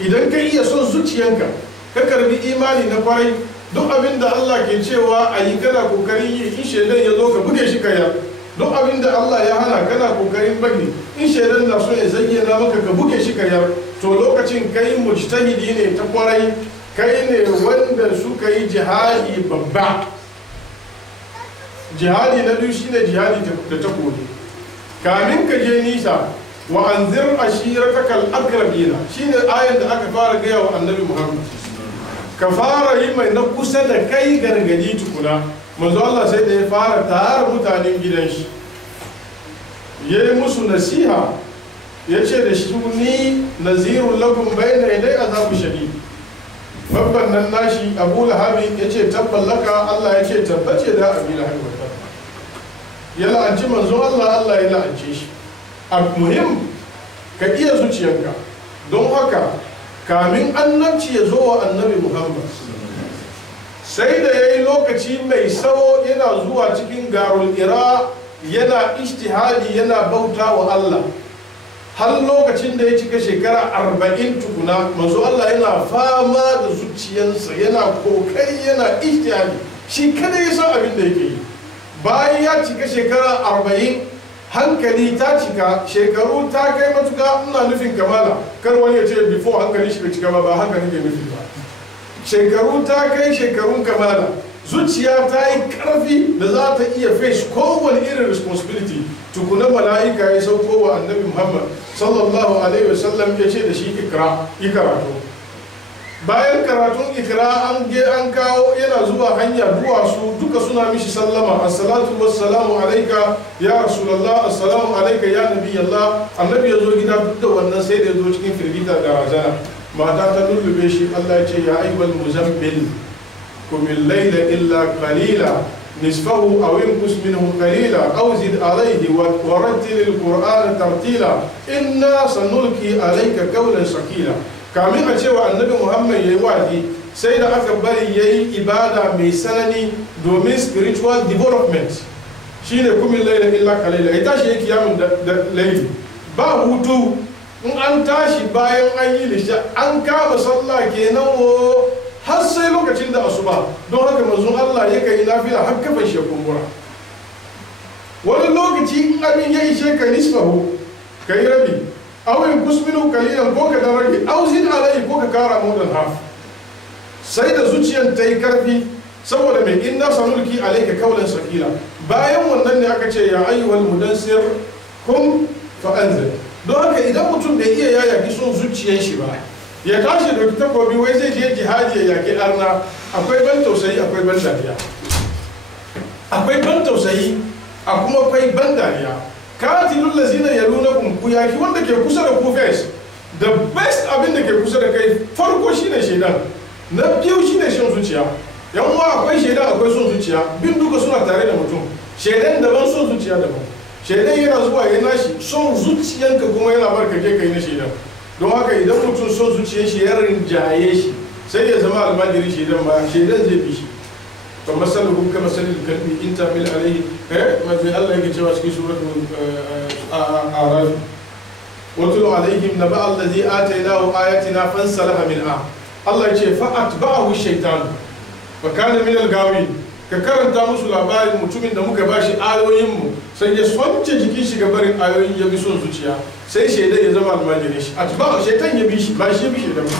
Idan ka iya son zuciyanka ka karbi imani na kwarai, duk abin da Allah ke cewa a yi kana kokarin yi, in shedan ya zo ka buge shi kaya. Duk abin da Allah ya hana kana kokarin bari, in shedan na so ya zayyana maka ka buge shi kaya, to lokacin kai mujtahidi ne ta kwarai, kai ne wanda suka yi jihadi babba. Jihadi na biyu shine jihadi da takobi. Kamin ka je nisa, wa anzir ashiratakal aqrabina, shine ayan da aka fara gaya wa Annabi Muhammad. Ka fara yi mai na kusa da kai gargadi tukuna. Manzo Allah sai da ya fara tara mutanen gidan shi, ya yi musu nasiha, ya ce da shi ni nazirun lakum bayna yaday azabu shadid. Babban nan nashi Abu Lahabi ya ce tabballaka, Allah ya ce tabbace da Abi Lahabi wata. Ya la'anci manzo Allah, Allah ya la'ance shi. Muhim ka iya zuciyanka. Don haka kamin annabci ya zo wa Annabi Muhammad, sai da ya yi lokaci mai tsawo yana zuwa cikin garul ira, yana ijtihadi, yana bauta wa Allah, har lokacin da ya cika shekara 40 tukuna. Manzo Allah yana fama da zuciyarsa, yana kokari, yana ijtihadi, shi kada ya san abin da yake yi. Bayan ya cika shekara 40, hankali ta cika, shekaru ta kai matuka, ina nufin kamala, kar wani ya ce before hankali shi bai cika ba haka nake nufi ba. Shekaru ta kai shekarun kamala, zuciya ta yi karfi da za ta iya face kowane irin responsibility. Tukuna mala'ika ya sauko wa Annabi Muhammad sallallahu alaihi wasallam ya ce da shi ikra, yi karatu. Bayan karatun ikra an kawo, yana zuwa hanya, duwatsu duka suna mishi sallama, assalatu wassalamu alaika ya rasulallah, assalamu alaika ya nabi Allah. Annabi ya zo gida duk da wannan sai da ya zo cikin firgita da razana. Mata ta lullube shi, Allah ya ce ya ayyuhal muzammil qumil layla illa qalila nisfahu aw inqus minhu qalila aw zid alayhi wa rattilil qur'ana tartila inna sanulqi alayka qawlan sakila. Kamin a cewa Annabi Muhammad yayi wa'azi, sai da aka bari yayi ibada mai sanani domin spiritual development, shine qumil layla illa qalila. Ya tashi yake kiyamun da layli, ba hutu. In an tashi bayan an yi lisha, an kama sallah kenan wo har sai lokacin da asuba. Don haka manzon Allah ya kai lafiya har kafan shi kumbura. Wani lokaci in abin ya ishe ka nisfahu, kai rabi, aw in kusminu qalilan, ko ka dan rage, aw zid alai, ko ka kara more than half. Sai da zuciyar ta yi karfi, saboda mai inna sanulki alayka qawlan sakila. Bayan wannan ne aka ce ya ayyuhal mudassir kum fa anzir. Don haka idan mutum bai iya ya yaki son zuciyar shi ba, ya tashi da takobi wai zai je jihadi ya yaki arna, akwai ban tausayi, akwai ban dariya. Akwai ban tausayi, a kuma akwai ban dariya. Qatilul lazina yalunakum, ku yaki wanda ke kusa da ku first. The best abin da ke kusa da kai farko shine shedan, na biyu shine son zuciya. Yan uwa, akwai shedan, akwai son zuciya, bin duka suna tare da mutum. Shedan daban, son zuciya daban. Shaidan yana zuwa ya nashi, son zuciyanka kuma yana barka je kai na shaidan. Don haka idan mutum son zuciyar shi ya rinjaye shi, sai ya zama almajiri shaidan ba, shaidan zai fi shi. To masaluhum ka masalil kalbi in tamil alaihi, mai Allah yake cewa cikin suratul A'raf, watlu alaihim naba allazi atainahu ayatina fansalaha minha. Allah ya ce fa atba'ahu shaytan fa kana min al-gawin. Ka karanta musu labarin mutumin da muka bashi ayoyinmu, sai ya swance jikin shi gabarin ayoyin, ya bi son zuciya, sai shaidan ya zama almajirin shi. Atba shaitan ya bi shi, ba shi bi shaidan ba.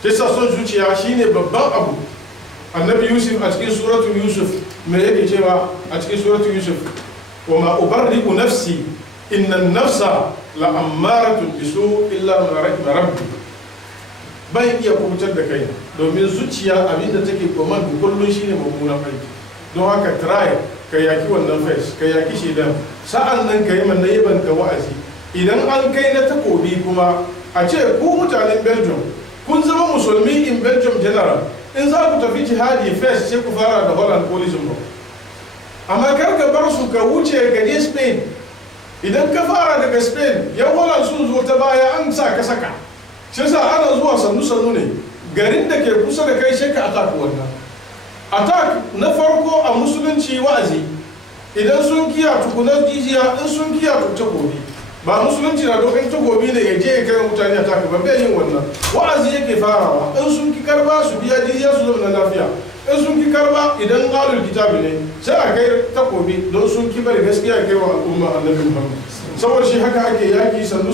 Sai sa son zuciya shine babban abu. Annabi Yusuf a cikin suratul Yusuf me yake cewa a cikin suratul Yusuf, wa ma ubarri'u nafsi inna an-nafsa la'ammaratun bisu illa ma rahima rabbi. Bai iya kubutar da kai, domin zuciya abinda take command kullum shine mummunan aiki. Don haka try ka yaki wannan face, ka yaki shedan, sa'an nan ka yi mannayiban ka wa'azi. Idan an kai na takobi kuma a ce ku mutanen Belgium kun zama musulmi in Belgium general, in za ku tafi jihadi first sai ku fara da Holland ko Luxembourg, amma kar ka bar su ka wuce ka je Spain. Idan ka fara daga Spain yan Holland sun zo ta baya an sa ka saka, shi yasa ana zuwa sannu ne garin da ke kusa da kai sai ka attack wannan. Attack na farko a musulunci wa'azi, idan sun kiya tukunan jijiya, in sun kiya takobi. Ba musulunci na dokan takobi ne ya je ya kai mutane a taka ba, bai yin wannan. Wa'azi yake farawa, in sun ki karba su biya jijiya su zama na lafiya, in sun ki karba idan alul kitabi ne sai a kai takobi don sun ki bari gaskiya kai wa al'umma annabi Muhammad. Saboda shi haka ake yaki sannu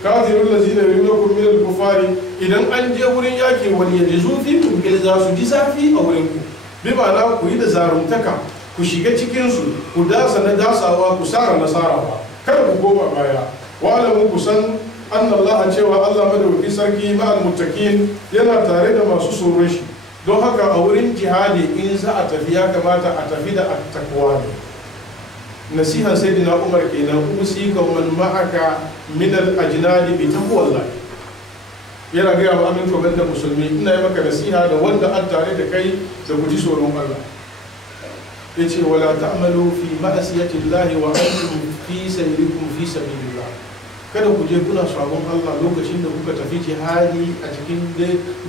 kafirul lazina yunakum min al-kufari, idan an je wurin yaki wal yajizu fikum bil za su ji zafi a wurin ku, bi ma'ana ku yi da zaruntaka, ku shiga cikin su, ku dasa na dasawa, ku sara nasarawa, kada ku koma baya. Wa alamu ku san anna Allah cewa Allah madawaki sarki ma'al muttaqin, yana tare da masu tsoron shi. Don haka a wurin jihadi in za a tafi ya kamata a tafi da attaqwa ne. Nasihan sayyidina Umar kenan, usika man ma'aka min al-ajnadi bi taqwallah. Yana gaya wa amin toban da musulmi, ina yi maka nasiha da wanda an tare da kai da guji tsoron Allah. Ya ce wala ta'malu fi ma'asiyati llahi wa antum fi sayrikum fi sabilillah. Kada ku je kuna sabon Allah lokacin da kuka tafi jihadi a cikin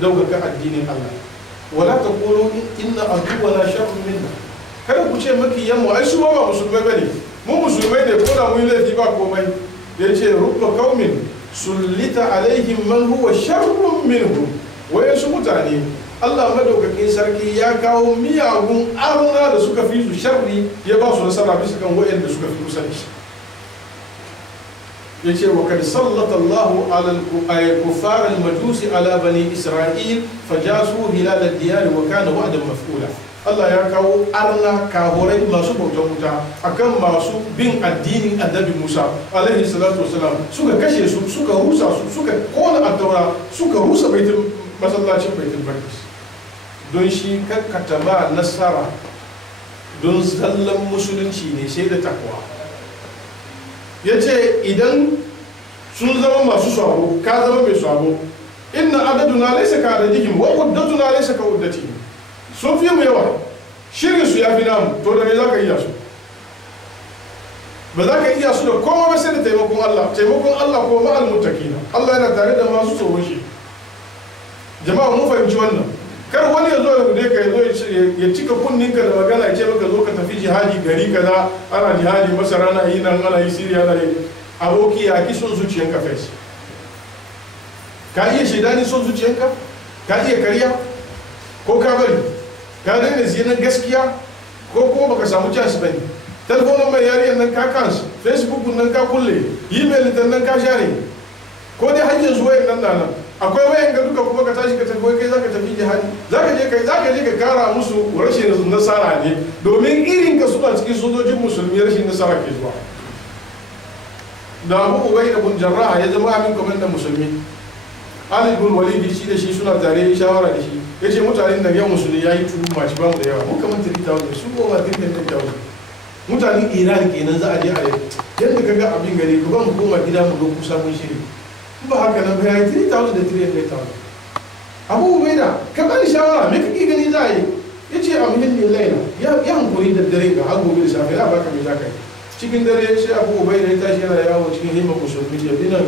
daukaka addinin Allah. Wala taqulu inna aduwana sharrun minna. Kada ku ce makiyan mu ai su ba musulmai bane, mu musulmai ne, ko da mu yi laifi ba komai. Ya ce rubba qaumin sullita alaihim man huwa sharrun minhum. Wayansu mutane Allah madaukakin sarki ya kawo miyagun arna da suka fi su sharri, ya ba su nasara bisa kan wayanda suka fi kusa da shi. Ya ce wa kad sallata Allahu ala al-kuffar al-majusi ala bani Isra'il fajasu hilal ad-diyar wa kana wa'dan maf'ula. Allah ya kawo arna kahorai masu bautan wuta akan masu bin addinin annabi Musa alaihi salatu wasalam, suka kashe su, suka rusa su, suka kona at-taura, suka rusa masallacin baitul maqdis. Don shi kakkata ba nasara don zallan musulunci ne sai da takwa. Ya ce idan sun zama masu sabo, ka zama mai sabo, inna adaduna laysa ka adadihim wa uddatuna laysa ka uddatihim. Sun fi mu yawa, shirin su ya fi namu, to da me za ka iya su? Ba za ka iya su da kowa ba sai da taimakon Allah ko ma'al muttaqina. Allah yana tare da masu tsoron shi. Jama'a mun fahimci wannan. Kar wani ya zo ya gude ka, ya cika kunninka da magana ya ce maka zo ka tafi jihadi gari kaza, ana jihadi Masar ana yi nan, ana yi Siriya ana yi. Aboki ya ki son zuciyanka fes. Ka iya shaidani son zuciyanka? Ka iya karya? Ko ka bari? Ka daina ziyanar gaskiya? Ko kuma baka samu chance bane? Telefonin mai yariyar nan ka kansu, Facebook nan ka kulle, email nan ka share. Ko dai hanyar zuwa nan nan. Akwai wayan ga duka kuma ka tashi ka tafi kai zaka tafi jihadi, zaka je ka kara musu rashin nasara ne, domin irin ka suna cikin sojojin musulmi rashin nasara ke zuwa. Da Abu Ubaida bin Jarrah ya zama amin komandan musulmi, Ali bin Walid shi da shi suna tare shawara da shi, yace mutanen da yan musulmi yayi turu maci ba mu da yawa, mu kaman 3000 su ko ba 3000. Mutanen Iran kenan za a je a yi yadda kaga abin gari, ku ba mu koma gida mu zo kusa mun shiri. Ba haka nan ba ya yi 3,000 da 3,000. Abu Ubaida ka bani shawara me kake gani za a yi? Ya ce a muhimmin laila ya hankuri da dare ga har gobe da safe ya baka me za ka yi. Cikin dare sai Abu Ubaida ya tashi yana yawo cikin himma musulmi ya bina.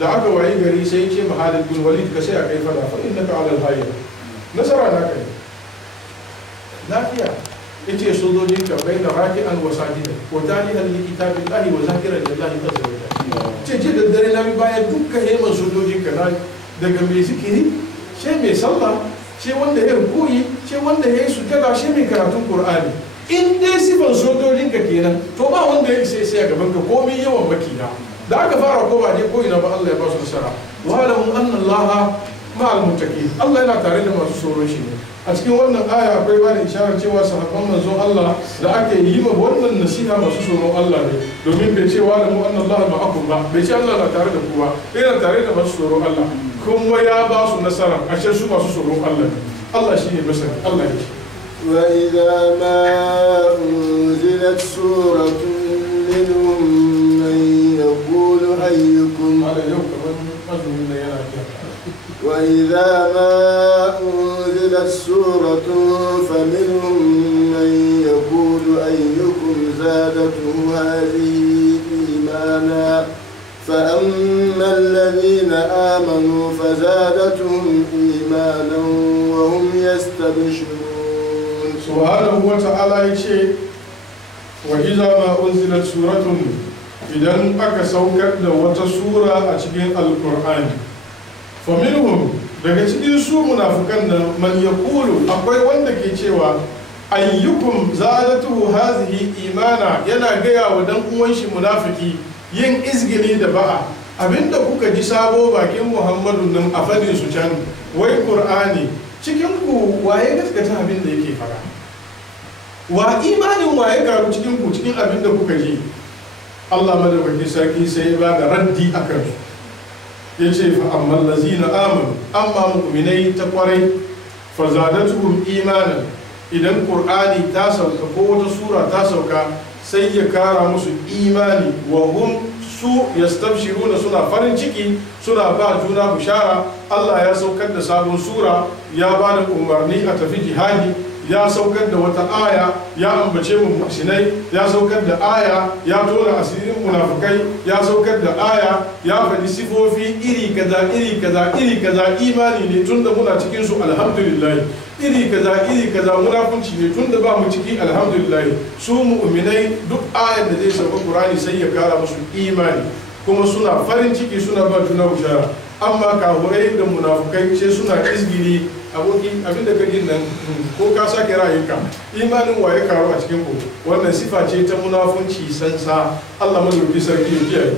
Da aka wayi gari sai ya ce ma Khalid bin Walid ka sai a kai fada fa innaka ala al-hayy. Nasara na kai. Lafiya. Yace sojojin ka baina raki'an wa sajidan wa talihan li kitabillahi wa zakiran lillahi azza wa jalla. Ce da dare na bi bayan dukkan heman sojojin ka daga mai zikiri, ce mai sallah, ce wanda ya rukuyi, ce wanda ya yi sujada, ce mai karatun Qur'ani. In dai sifan sojojin ka kenan, to ba wanda ya isa sai a gaban ka komai yawan makiya. Da aka fara ko ba je ko ina ba Allah ya ba su nasara. Wa alamu anna Allah ma'al muttaqin. Allah yana tare da masu tsoron shi ne. a cikin wannan aya akwai ba da isharar cewa sahabban manzon Allah da ake yi ma wannan nasiha masu tsoron Allah ne, domin bai ce wa da mu anna Allah ma'akum ba, bai ce Allah na tare da kowa, yana tare da masu tsoron Allah, kuma ya ba su nasara a ce su masu tsoron Allah ne. Allah shi ne masani, Allah ya ce وإذا ما أنزلت سورة منهم من يقول أيكم وإذا ما أنزلت سورة فمنهم من يقول أيكم زادته هذه إيمانا فأما الذين آمنوا فزادتهم إيمانا وهم يستبشرون سبحانه وتعالى يشي وإذا ما أنزلت سورة إذن أكا سوكت وتصورة أتكين القرآن فمنهم daga cikin su munafukan nan man yaqulu akwai wanda ke cewa ayyukum zadatuhu hazihi imana, yana gaya wa dan uwan shi munafiki yin izgili da ba'a abinda kuka ji sabo bakin Muhammadu nan a fadin su can wai Qur'ani cikin ku waye gaskata abin da yake fara, wa imanin waye karu cikin ku cikin abin da kuka ji. Allah madaukaki sarki sai ba da raddi akan su yace fa ammal lazina amanu, amma mu'minai ta kwarai fa zadatuhum imanan, idan Qur'ani ta sauka ko wata sura ta sauka sai ya kara musu imani, wa hum su yastabshiruna, suna farin ciki, suna ba juna bushara. Allah ya saukar da sabon sura, ya ba da umarni a tafi jihadi, ya saukar da wata aya ya ambace mu muhsinai, ya saukar da aya ya tona asirin munafukai, ya saukar da aya ya faɗi sifofi iri kaza iri kaza iri kaza. Imani ne tunda muna cikin su alhamdulillah, iri kaza munafunci ne tunda ba mu ciki alhamdulillah. Su mu'minai duk ayar da zai sauka Qur'ani sai ya kara musu imani, kuma suna farin ciki, suna ba juna bushara. Amma kafurai da munafukai sai suna izgiri aboki abinda ka jin nan ko ka sake rayuka imanin waye karu a cikin ku. Wannan sifa ce ta munafunci sansa. Allah madauki sarki ya kiyaye.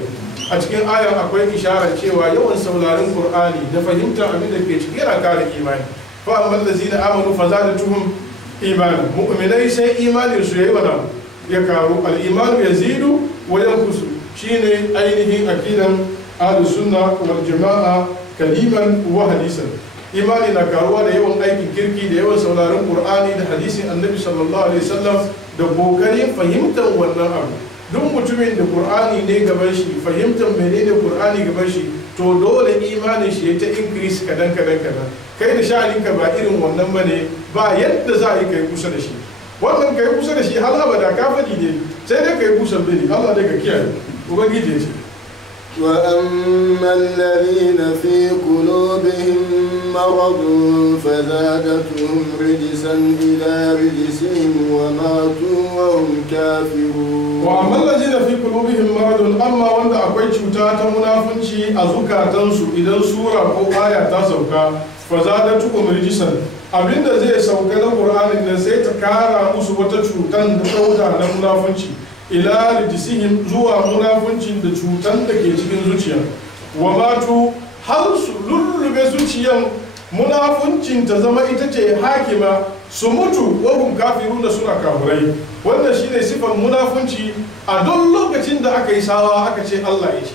A cikin ayan akwai isharar cewa yawan sauraron Qur'ani da fahimtar abin da ke ciki yana kare imani. Fa amman lazina amanu fazadatuhum imanan, mu'minai sai imanin su yayi wannan ya karu. Al-imanu yazidu wa yanqusu, shine ainihin aqidan ahlus sunna wal jama'a kaliman wa hadisan. Imani na karuwa da yawan aikin kirki, da yawan sauraron Qur'ani da hadisin Annabi sallallahu alaihi wasallam, da kokarin fahimtar wannan abu. Duk mutumin da Qur'ani ne gaban shi, fahimtar menene Qur'ani gaban shi, to dole imanin shi ya ta increase kadan. Kai da sha'aninka ba irin wannan bane, ba yadda za a yi kai kusa da shi. Wannan kai kusa da shi har abada ka faɗi ne, sai dai kai kusa bane. Allah dai ka kiyaye. Ubangiji ya ce وأما الذين في قلوبهم مرض فزادتهم رجسا إلى رجسهم وماتوا وهم كافرون. وأما الذين في قلوبهم مرض، أما وند أكوي cuta munafunci a zukatansu idan sura ko aya ta sauka fazadatuhum rijsan, abinda zai sauka na Qur'anin nan sai ta kara musu wata cutan da dauda na munafunci, ila rijisihim, zuwa munafuncin da cutan da ke cikin zuciya. Wa matu, har su lullube zuciyan munafuncin ta zama ita ce hakima, su mutu wa hum kafiruna, suna kafirai. Wannan shine sifan munafunci. A duk lokacin da aka yi sawa aka ce Allah ya ce,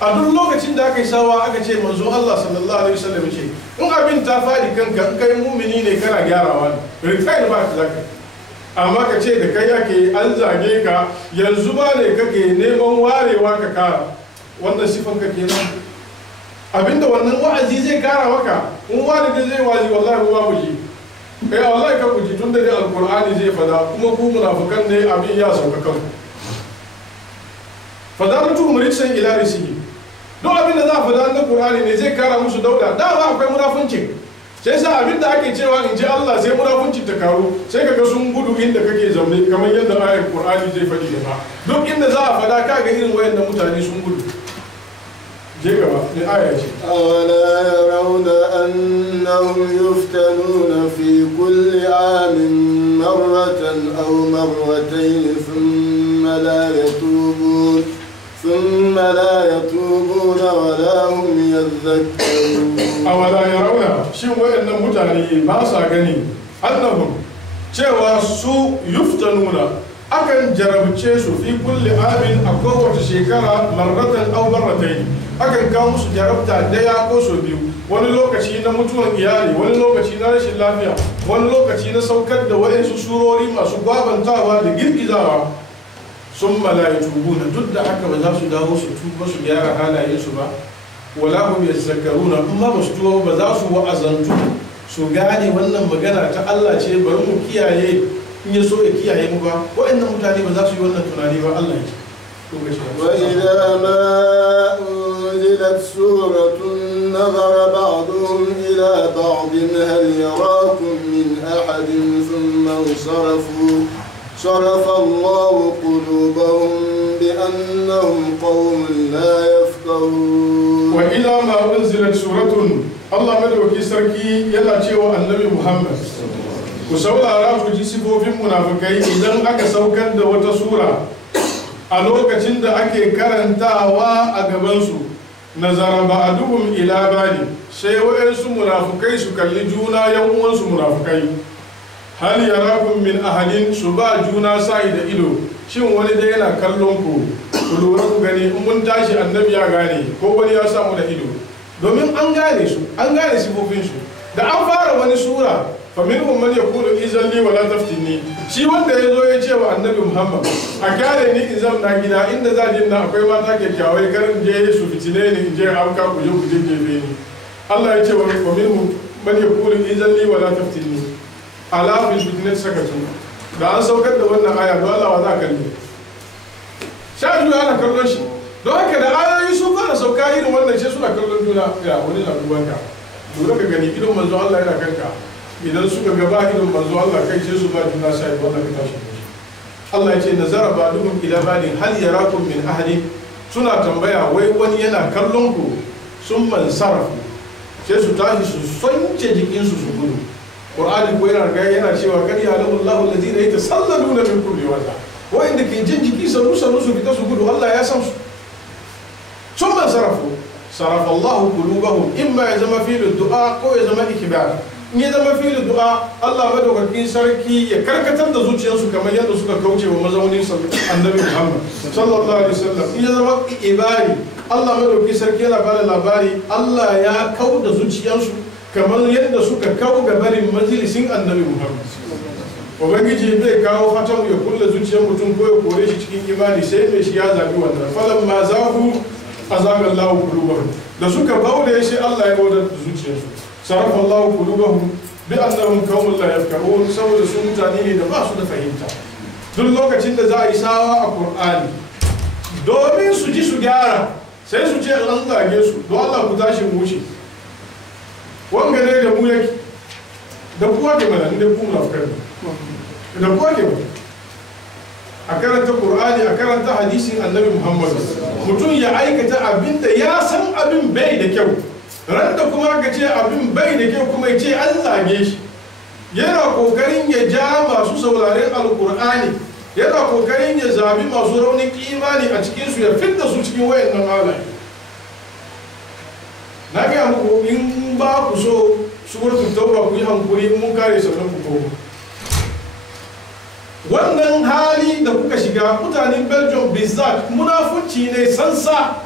a duk lokacin da aka yi sawa aka ce manzo Allah sallallahu alaihi wasallam ce, in abin ta faɗi kanka, in kai mumini ne kana gyarawa ne, retire ba ka zaka. Amma ka ce da kai ake an zage ka, yanzu ba ne kake neman warewa ka kara, wannan sifan ka kenan. Abinda wannan wa'azi zai kara maka, in wani da zai wazi wallahi ba mu ji, wallahi ka kuji tun da dai alkur'ani zai fada, kuma ku munafukan ne abin ya sauka kanku. Fadalatuhum rijsan ila risihi, duk abin da za a fada na Qur'ani ne zai kara musu dauda. Da ba akwai munafuncin, sai sa abin da ake cewa in ji Allah sai munafunci ta karu, sai kaga sun gudu inda kake zaune, kamar yadda ayar Qur'ani zai faɗi gaba. Duk inda za a fada kaga irin wayannan mutane sun gudu. Je gaba, ne aya ce. أولا يرون أنهم يفتنون في كل عام مرة أو مرتين ثم لا يتوبون ثم لا يتوبون ولا هم يذكرون. أولا يرون شو وإن متعني باسا غني أنهم cewa su yuftanuna akan jarabce su fi kulli amin a kowace shekara marratan aw marratayn akan kawo musu jarabta daya ko so biyu, wani lokaci na mutuwan iyali, wani lokaci na rashin lafiya, wani lokaci na saukar da waɗansu surori masu gwabantawa da girgizawa. Sun mala'itu na duk da haka ba za su dawo su tuba su gyara halayensu ba, wala hum yazakkaruna, amma ba su tuba ba za su wa'azantu su gane wannan magana ta Allah ce, bari mu kiyaye, in ya so ya kiyaye mu ba. Waɗannan mutane ba za su yi wannan tunani ba. Allah ya ce وإذا ما أنزلت سورة نظر بعضهم إلى بعض هل يراكم من أحد ثم انصرفوا صرف الله قلوبهم بأنهم قوم لا يفقهون. وإذا ما أنزلت سورة الله مدوكي سركي يلا تشيو النبي محمد وسولا راجو جسبو في منافقين إذا أكا سوكد وتسورة a lokacin da ake karantawa a gabansu nazara ba'aduhum ila bani, sai waɗansu munafukai su kalli juna yan uwansu munafukai, hal yarakum min ahadin, su ba juna sa'i da ido, shin wani da yana kallon ku lura ku gani, in mun tashi annabi ya gane ko wani ya samu da ido, domin an gane su, an gane sifofinsu. Da an fara wani sura faminhum man yaqulu izalli wala taftinni, shi wanda ya zo ya ce wa annabi Muhammad a kare ni in zamna gida inda za jin na akwai mata kyakkyawai karin je su fitine ni in je auka ku je ku jefe ni. Allah ya ce wa minhum man yaqulu izalli wala taftinni ala bil fitnati sakatu. Da an saukar da wannan aya don Allah wa za kalli sha biyu ana kallon shi, don haka da ayoyi sun fara sauka irin wannan ce suna kallon juna, ya wani na dubanka lura ka gani idon manzo Allah yana kanka, idan suka gaba idon manzo Allah kai ce su ba juna sai wannan ka tashi. Allah ya ce nazara ba'duhum ila ba'din hal yarakum min ahadin, suna tambaya wai wani yana kallon ku, sun man sarafu sai su tashi su sonce jikinsu su gudu. Qur'ani ko yana cewa kad ya'lamu Allahu allazina yatasallaluna min kulli wata, wa'inda ke jin jiki sanu su fita su gudu, Allah ya san su. Sun man sarafu sarafa Allahu qulubahum, imma ya zama filin du'a ko ya zama ikbar. In ya zama filin du'a, Allah madaukakin sarki ya karkatar da zuciyarsu kamar yadda suka kauce wa mazaunin annabi Muhammad sallallahu alaihi wasallam. In ya zama ibari, Allah madaukakin sarki yana bada labari Allah ya kau da zuciyarsu kamar yadda suka kau ga barin majalisin annabi Muhammad. Ubangiji bai kawo fatan ya kulle zuciyar mutum ko ya kore shi cikin imani, sai mai shi ya zabi wannan. Falan ma zahu azaga Allahu qulubahum, da suka bauda shi Allah ya wadar da zuciyarsu. Sarafa Allahu qulubahum bi annahum qaumun la yafqahun, saboda su mutane ne da ba su da fahimta. Duk lokacin da za a yi sawa a Qur'ani domin su ji su gyara, sai su ce an zage su, don Allah ku tashi mu wuce. Wanga ne da mu yake, da kuwa ke mana inda ku munafikai, da kuwa ke mana. A karanta Qur'ani, a karanta hadisin annabi Muhammad, mutum ya aikata abin da ya san abin bai da kyau, ran da kuma ka ce abin bai da kyau kuma ya ce an zage shi. Yana kokarin ya ja masu sauraren alkur'ani, yana kokarin ya zabi masu raunin imani a cikinsu ya fitta su cikin wayannan halaye. Na gaya muku in ba ku so suratul tauba ku yi hankuri, mun kare sannan ku koma. Wannan hali da kuka shiga mutanen Belgium bizzat munafunci ne sansa.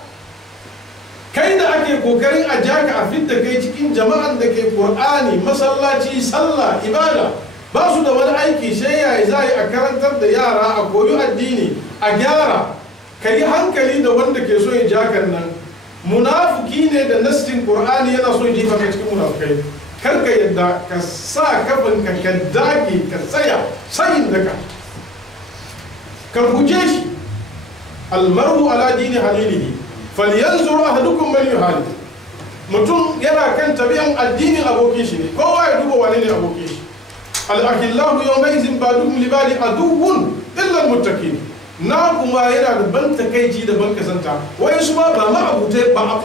Kai da ake kokarin a jaka a fitta kai cikin jama'an da ke Qur'ani, masallaci, sallah, ibada, ba su da wani aiki sai yayi za a karantar da yara a koyi addini, a gyara. Ka yi hankali da wanda ke so ya jakan nan. Munafuki ne da nassin Qur'ani yana so ya jefa ka cikin munafukai. Kar ka yadda ka sa kafanka ka dage ka tsaya sayin daka ka guje shi. Almaru ala dini halilihi falyanzur ahadukum man yuhali. Mutum yana kan tabi'an addinin abokin shi ne, kowa ya duba wane ne abokin shi. Al-akhillahu yawma izin ba'duhum li ba'din aduwwun illa al-muttaqin. Na kuma yana da ban takaici da ban kasanta, wai su ma ba ma abutai ba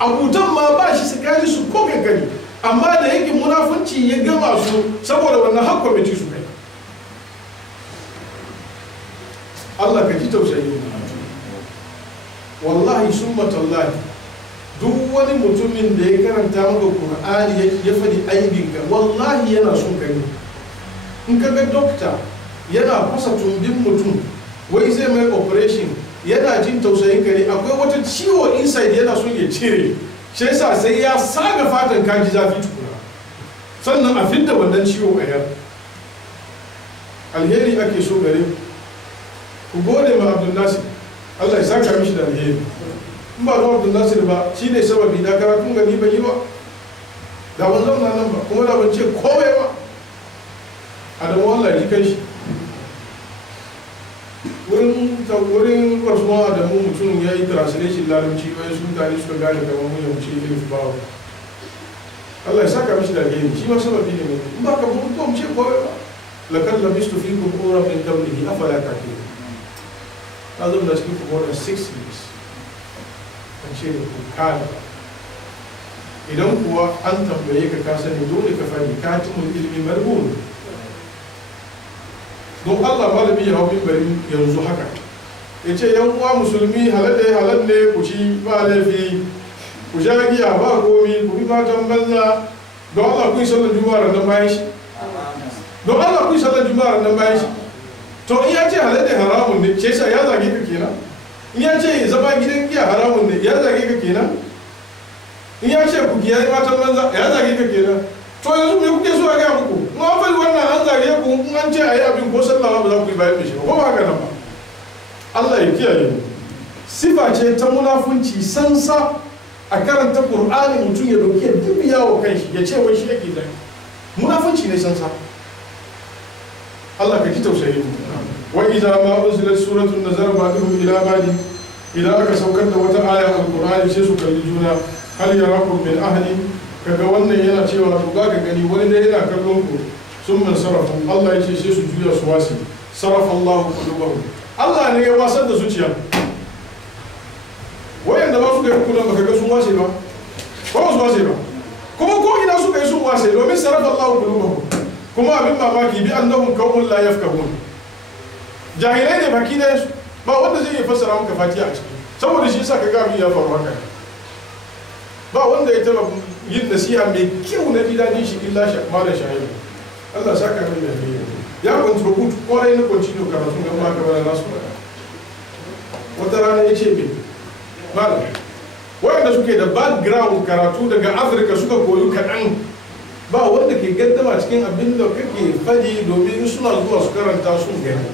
abutan ma ba shi sakali su ko kankani, amma da yake munafunci ya gama su saboda wannan har kwamiti su kai. Allah ka ji tausayi. wallahi summa tallahi duk wani mutumin da ya karanta maka Qur'ani ya faɗi aibinka wallahi yana son ka ne. In ka ga dokta yana fasa tumbin mutum wai zai mai operation yana jin tausayin ka ne, akwai wata ciwo inside yana son ya cire, shi yasa sai ya saga fatan kaji zafi tukuna sannan a fidda wannan ciwo a yar. Alheri ake so gare ku gode ma Abdul Nasir, Allah ya saka mishi da alheri. In ba da Abdul Nasir ba shi ne sababi da karatun gani bai yi ba, da ban zauna nan ba kuma da ban ce komai ba. Adamu Allah ya ji kai shi wurin rasuwa Adamu mutum ya yi translation larabci wani sun tare suka gane kamar mun yamce ilif bawa. Allah ya saka mishi da alheri, shi ma sababi ne mai in ba ka mutum ce komai ba. Lakar labistu fi kumura min qablihi afala ta'qilun. Na zama da cikin kumura 6 years. An ce da ku kada. Idan kuwa an tambaye ka ka sani dole ka fahimci katimul ilmi marbun. Don Allah malami ya hau bari yanzu haka. Ya ce yan uwa musulmi halal ne ku ci ba laifi, ku sha giya ba komi, ku bi matan banza, don Allah kun sallar juma'a nan bayan shi. Don Allah kun sallar juma'a nan bayan shi. To in ya ce halal haramun ne, ce sa ya zage ka kenan. In ya ce zama gidan giya haramun ne, ya zage ka kenan. In ya ce ku kiyaye matan banza, ya zage ka kenan. To yanzu me kuke so a gaya muku? In an fari wannan an zage ku, in an ce a yi abin ko sallah ba za ku yi bayan mishi ba, ko ba haka nan ba. Allah ya kiyaye mu. Sifa ce ta munafunci sansa a karanta Qur'ani mutum ya dauke dubiya wa kanshi ya ce wai shi yake da munafunci ne sansa. Allah ka ji tausayi mu. Wa idza ma unzilat suratun nazara ba'dhum ila ba'd, idan aka saukar da wata aya al-Qur'ani sai su kalli juna, hal yarakum min ahli, kaga wannan yana cewa to ga ka gani wani da yana kallon ku sun man sarafu, Allah ya ce sai su juya su wasi, sarafa Allahu qulubahum, Allah ne ya wasar da zuciya. Wayanda ba su ga kullum baka ga sun wase ba, ko su wase ba, kuma ko ina suka yi sun wase domin sarafa Allahu qulubahum. Kuma abin mamaki bi annahum qaumun la yafqahun, jahilai ne baki da su, ba wanda zai iya fassara maka Fatiha a ciki, saboda shi yasa ka ga abin ya faru haka. Ba wanda ya taba yin nasiha mai kyau na gidanin shi illa malam shahidu. Allah saka mai da alheri, ya contribute kwarai na continue karatu ga ma gaba da nasu. Wata rana ya ce min malam wanda suke da background karatu daga Afirka suka koyi kaɗan, ba wanda ke gaddama cikin abin da kake fadi domin suna zuwa su karanta sun gani.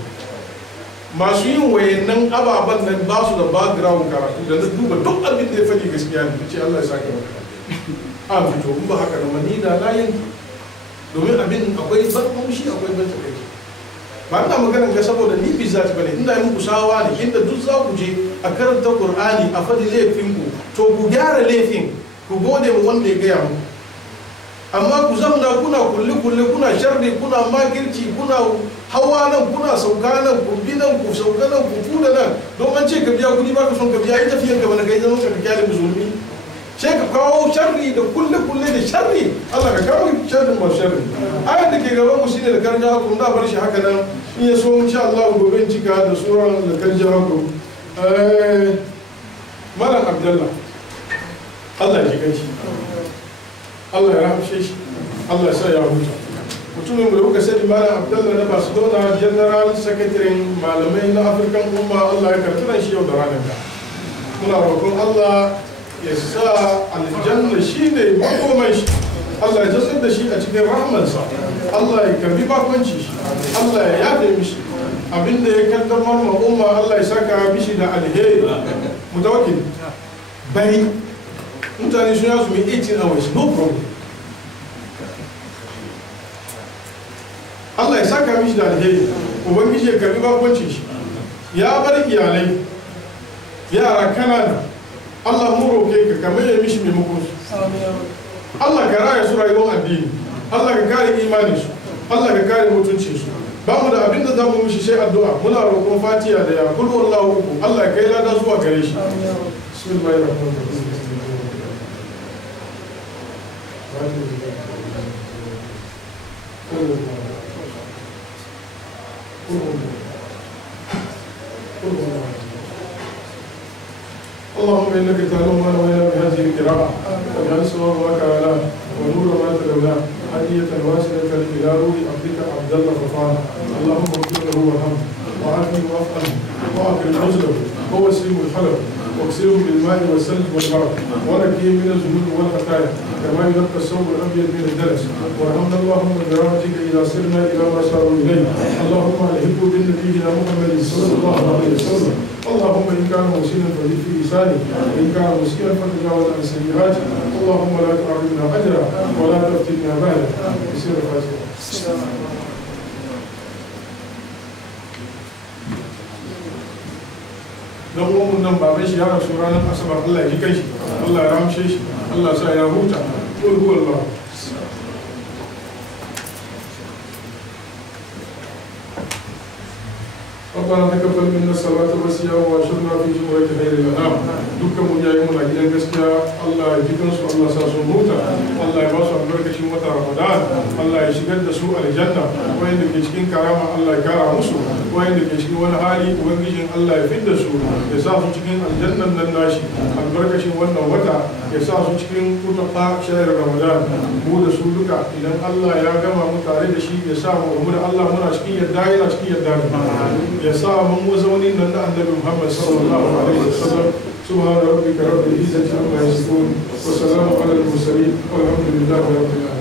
Masu yin wayannan ababen nan ba su da background karatu da duba duk abin da ya fadi gaskiya ne, ce Allah ya saka maka a fito in ba haka da manina na yanki domin abin akwai barkaushi akwai ban takaici. Ba ina magana ga saboda ni bi zati bane, ina yi muku sawa ne inda duk za ku je a karanta Qur'ani a fadi laifin ku to ku gyara laifin, ku gode mu wanda ya gaya muku. Amma ku zamna kuna kulle kuna sharri kuna makirci kuna hawa nan kuna sauka nan ku bi nan ku sauka nan ku fuda nan, don an ce ka biya kudi ba ka son ka biya, yi tafiyar gaba na kai zama ka kyale musulmi, sai ka kawo sharri da kulle da sharri. Allah ka kawo sharrin ba sharri. Ayat da ke gaban mu shine da karja ku da bar shi haka nan, in ya so insha Allah gobe cika da suran da karja ku. Malam Abdullah Allah ya ji shi, Allah ya rahamshe shi, Allah ya sa ya huta. Mutumin da kuka sani Malam Abdullah na Barcelona, General Secretary malamai na African Umma, Allah ya karɓi shi yau da ranar da. Muna roƙon Allah ya sa aljanna shi ne makomai shi, Allah ya jasar da shi a cikin rahmansa, Allah ya karbi bakonci shi, Allah ya yafe mishi abinda ya kaddamar ma umma, Allah ya saka mishi da alheri. Mutawakkil bai mutane sun yasu mai 18 hours no problem, Allah ya saka mishi da alheri, ubangiji ya karbi bakoncin shi, ya bar iyalai yara kanana, Allah mu roke ka kamar ya mishi maimakon su, Allah ka raya su rayuwar addini, Allah ka kare imanin su, Allah ka kare mutuncin su. Ba mu da abin da za mu mishi sai addu'a, muna roƙon Fatiha da ya kul wallahu uku, Allah ya kai lada zuwa gare shi. Bismillahirrahmanirrahim. اللهم انك تعلم ما نوينا بهذه القراءه واجعل صواب ما كان ونور ما تلوناه هديه واسعه الى روح عبدك عبد الله فطان اللهم اغفر له وارحمه وعافه واعف عنه واكرم نزله ووسيم الحلب واغسله بالماء والثلج والبرد ونقيه من الذنوب والخطايا كما ينقى الثوب الابيض من الدنس وارحمنا اللهم برحمتك اذا سرنا الى ما ساروا اليه اللهم الحقه بنبينا محمد صلى الله عليه وسلم اللهم ان كان مسيئا فزد في لسانه وان كان مسيئا فتجاوز عن سيئاته اللهم لا تعرضنا اجرا ولا تفتنا بعده بسر الفاتحه. dan uwan nan baban shi ya rasu ranar asabar Allah ya ji kai shi Allah ya ramshe shi Allah sa ya huta qul huwallahu ربنا تقبل منا الصلاة والصيام واشرنا في زمرة خير الأنام dukkan mu yayi muna gidan gaskiya Allah ya ji kansu Allah sa su huta Allah ya ba su albarkacin wata Ramadan Allah ya shigar da su aljanna wayanda ke cikin karama Allah ya kara musu wayanda ke cikin wani hali ubangijin Allah ya fidda su ya sa su cikin aljannan nan nashi albarkacin wannan wata ya sa su cikin kutafa shayar Ramadan mu da su duka idan Allah ya gama mu tare da shi ya sa mu da Allah muna cikin yadda yana cikin yadda ya sa mun wazaunin nan da annabi Muhammad sallallahu alaihi wasallam subhana rabbika rabbil izzati amma yasifun wa salamun alal mursalin walhamdulillahi rabbil alamin.